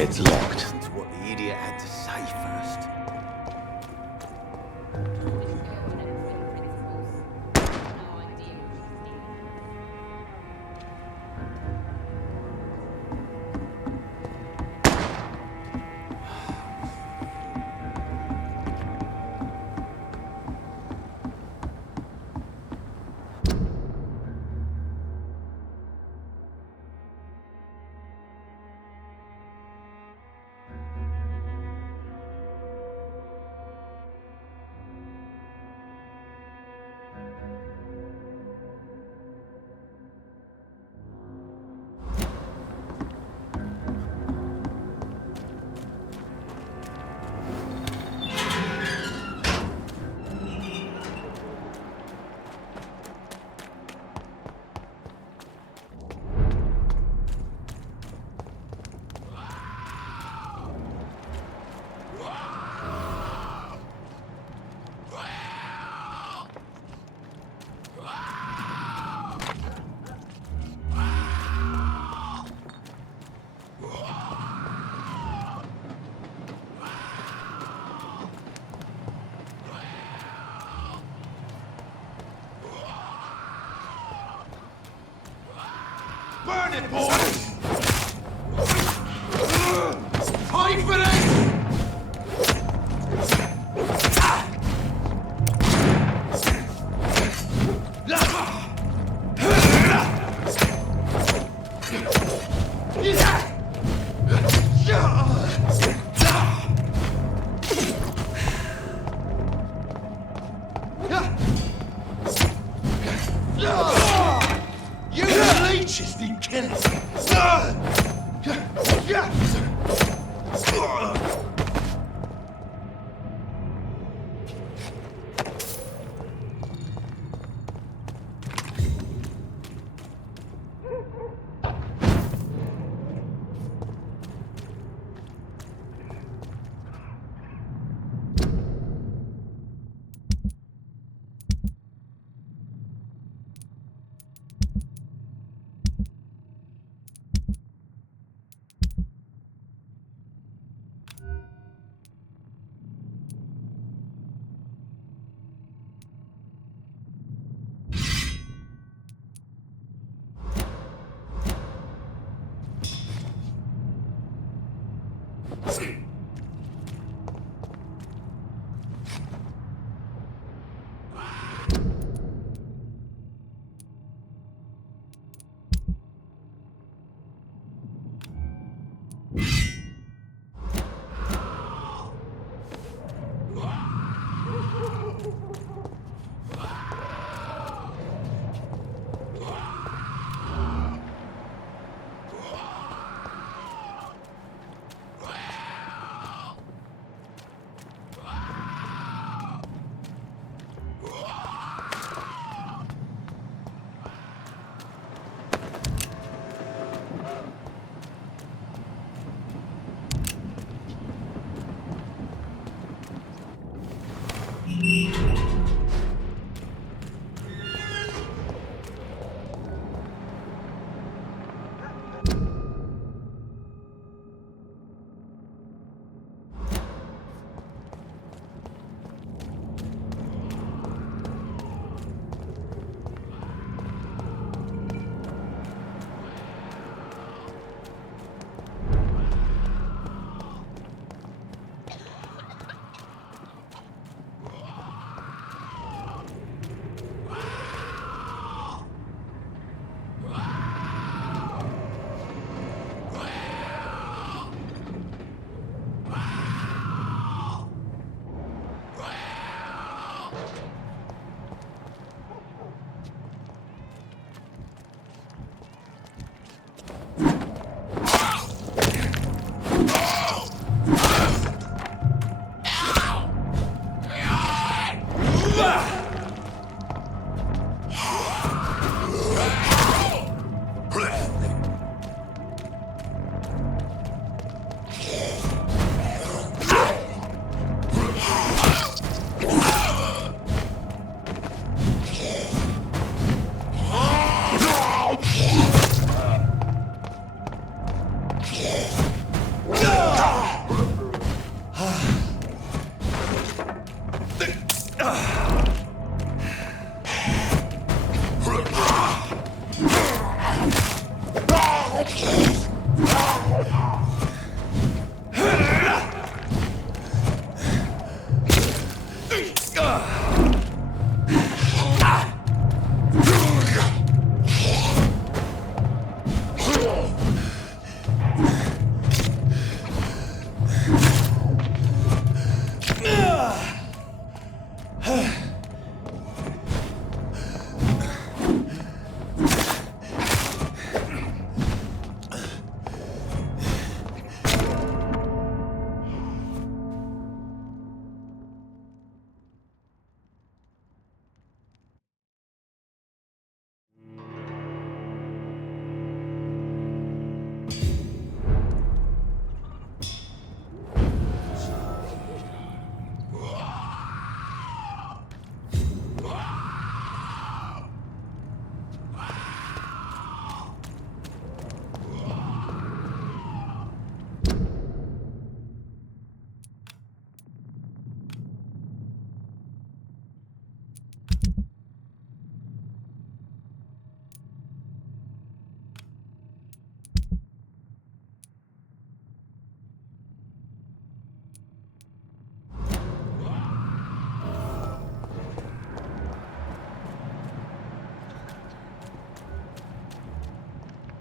It's locked. Listen to what the idiot had to say first. Burn it, boys! Fight for it! You leeches need killing.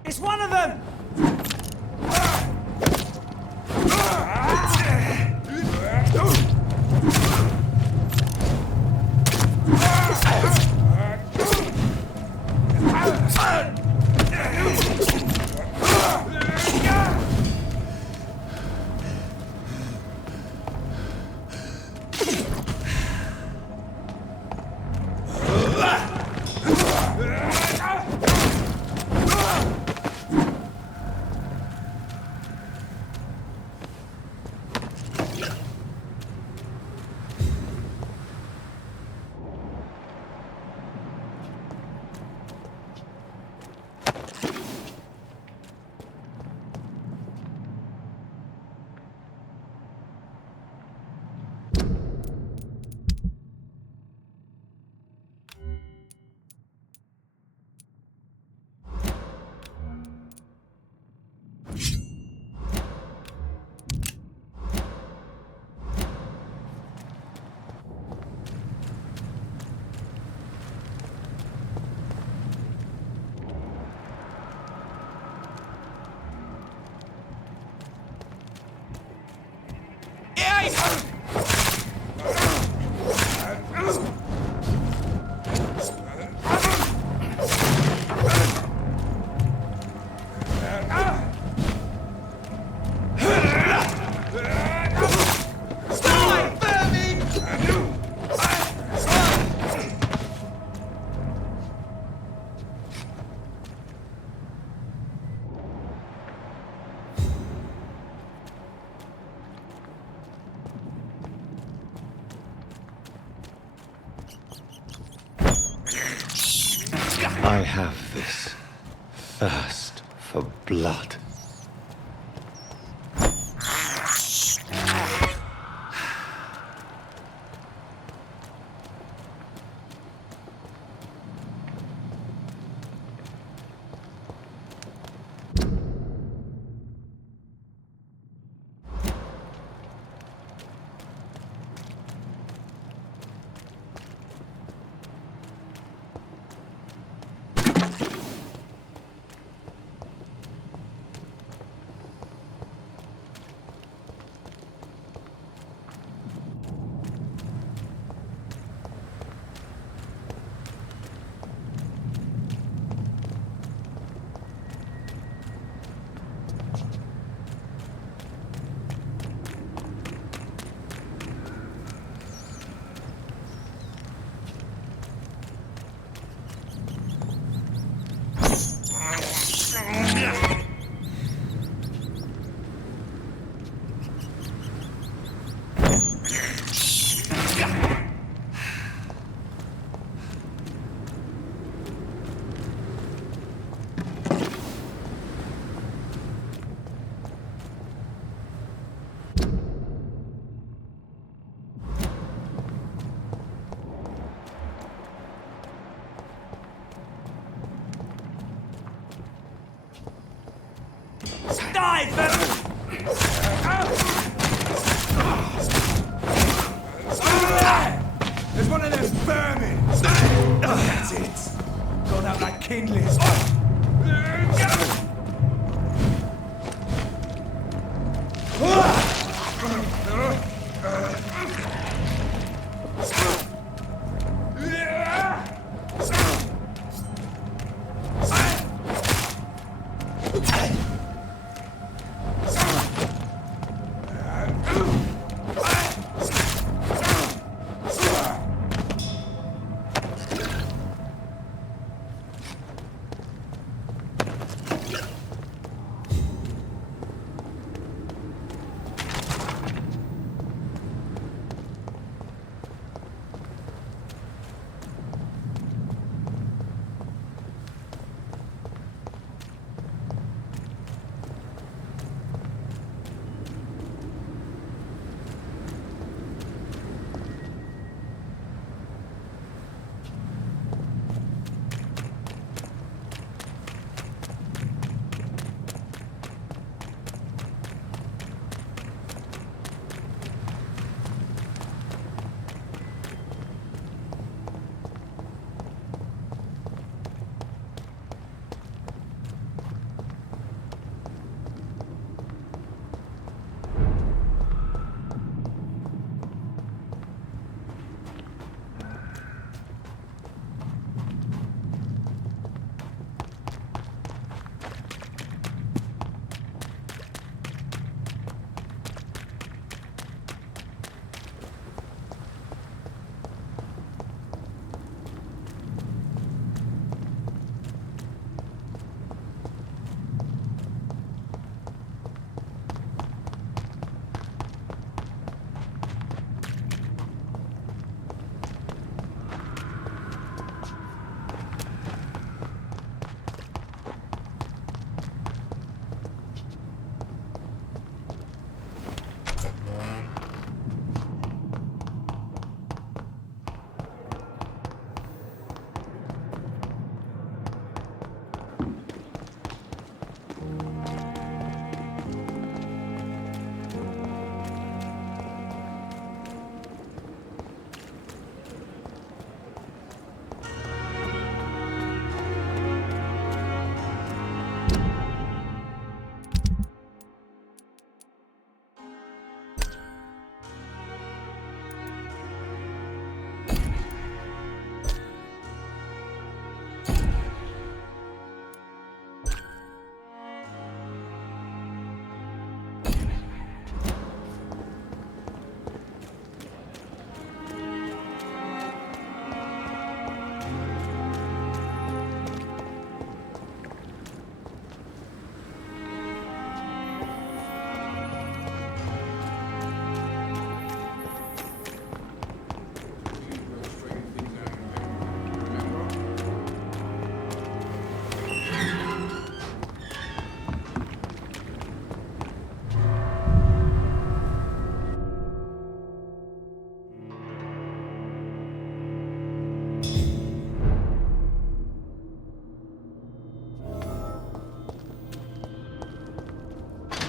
It's one of them! I have this thirst for blood. There's one of them vermin! That's it! Got out like kindling!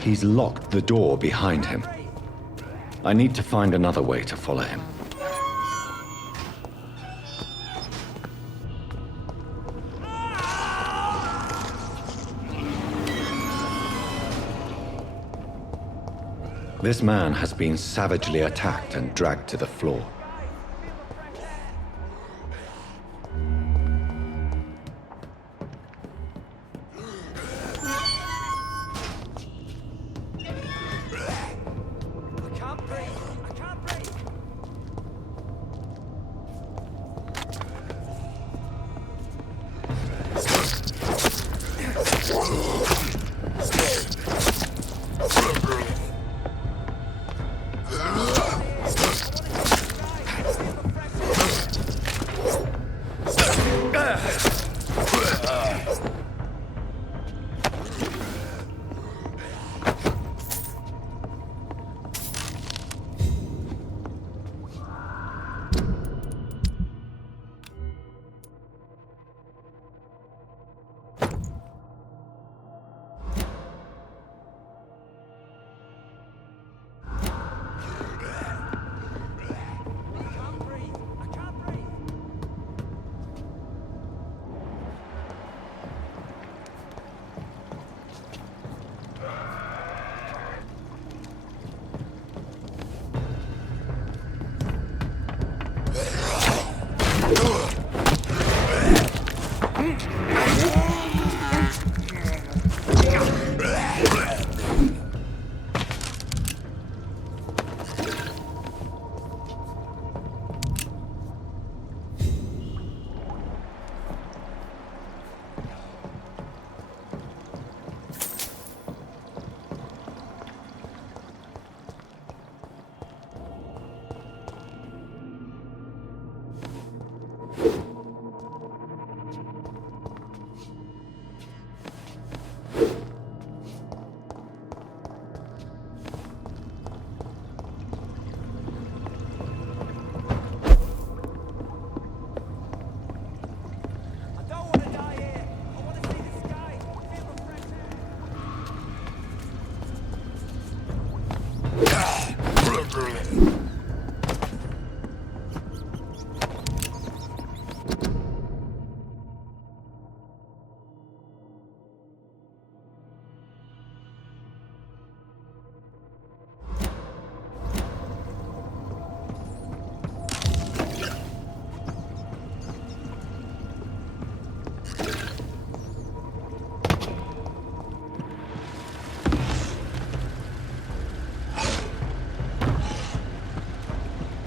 He's locked the door behind him. I need to find another way to follow him. This man has been savagely attacked and dragged to the floor.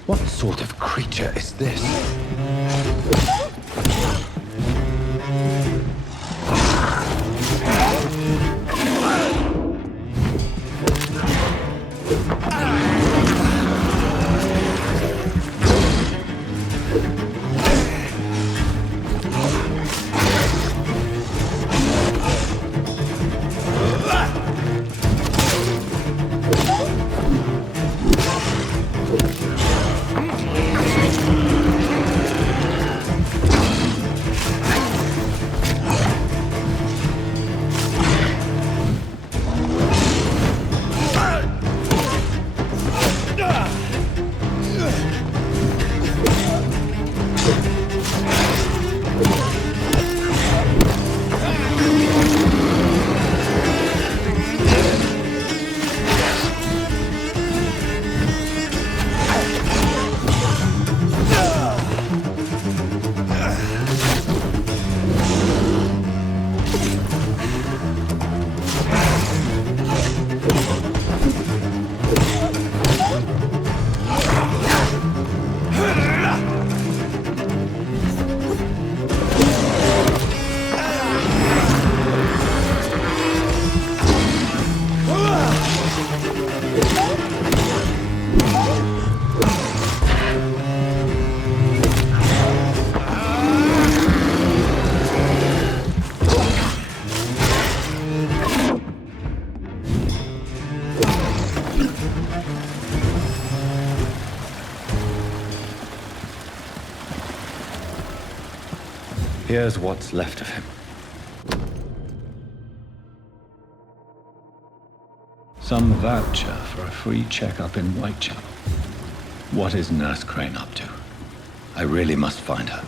What sort of creature is this? Here's what's left of him. some voucher for a free checkup in Whitechapel. What is Nurse Crane up to? I really must find her.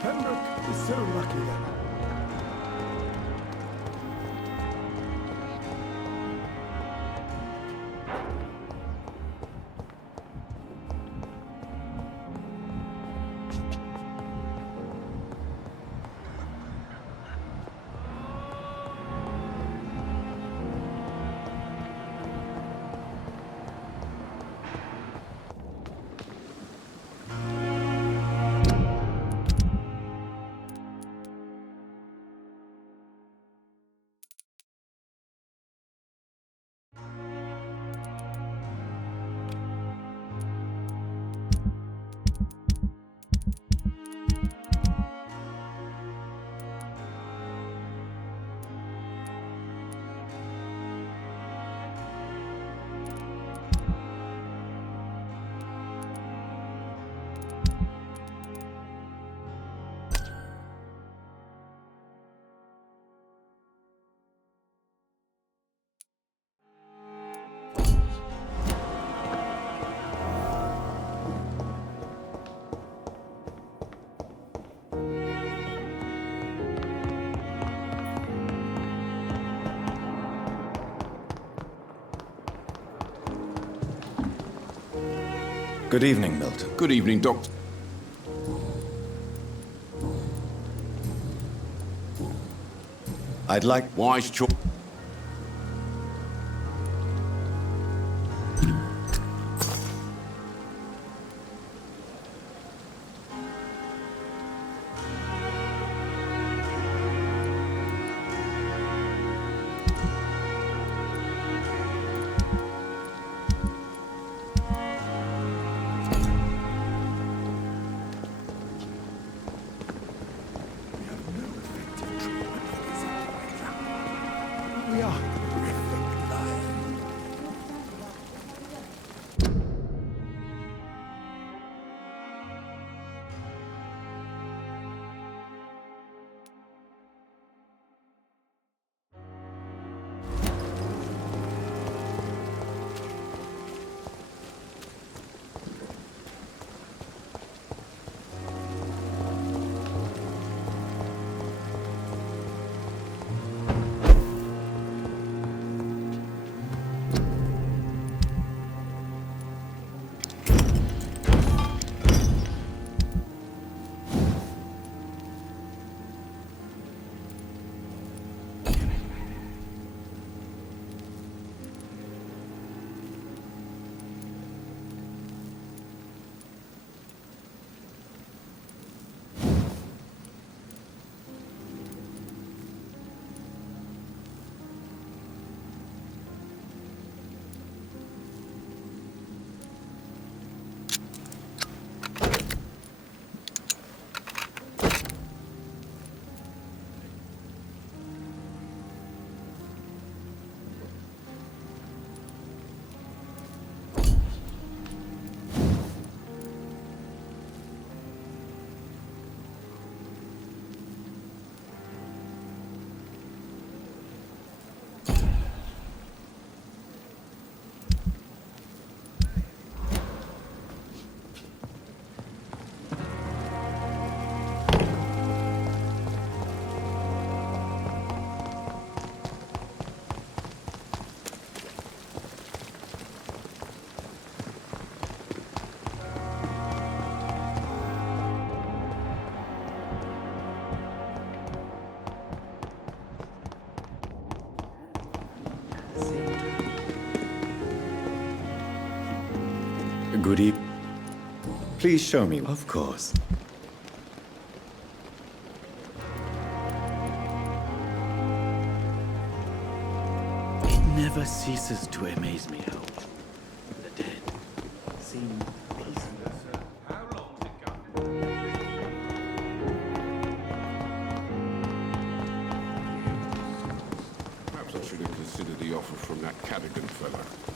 Pembroke is so lucky then. Good evening, Milton. Good evening, Doctor. I'd like... Wise choice. Good evening. Please show me. Of course. It never ceases to amaze me how the dead seem peaceful. Perhaps I should have considered the offer from that Cadogan fella.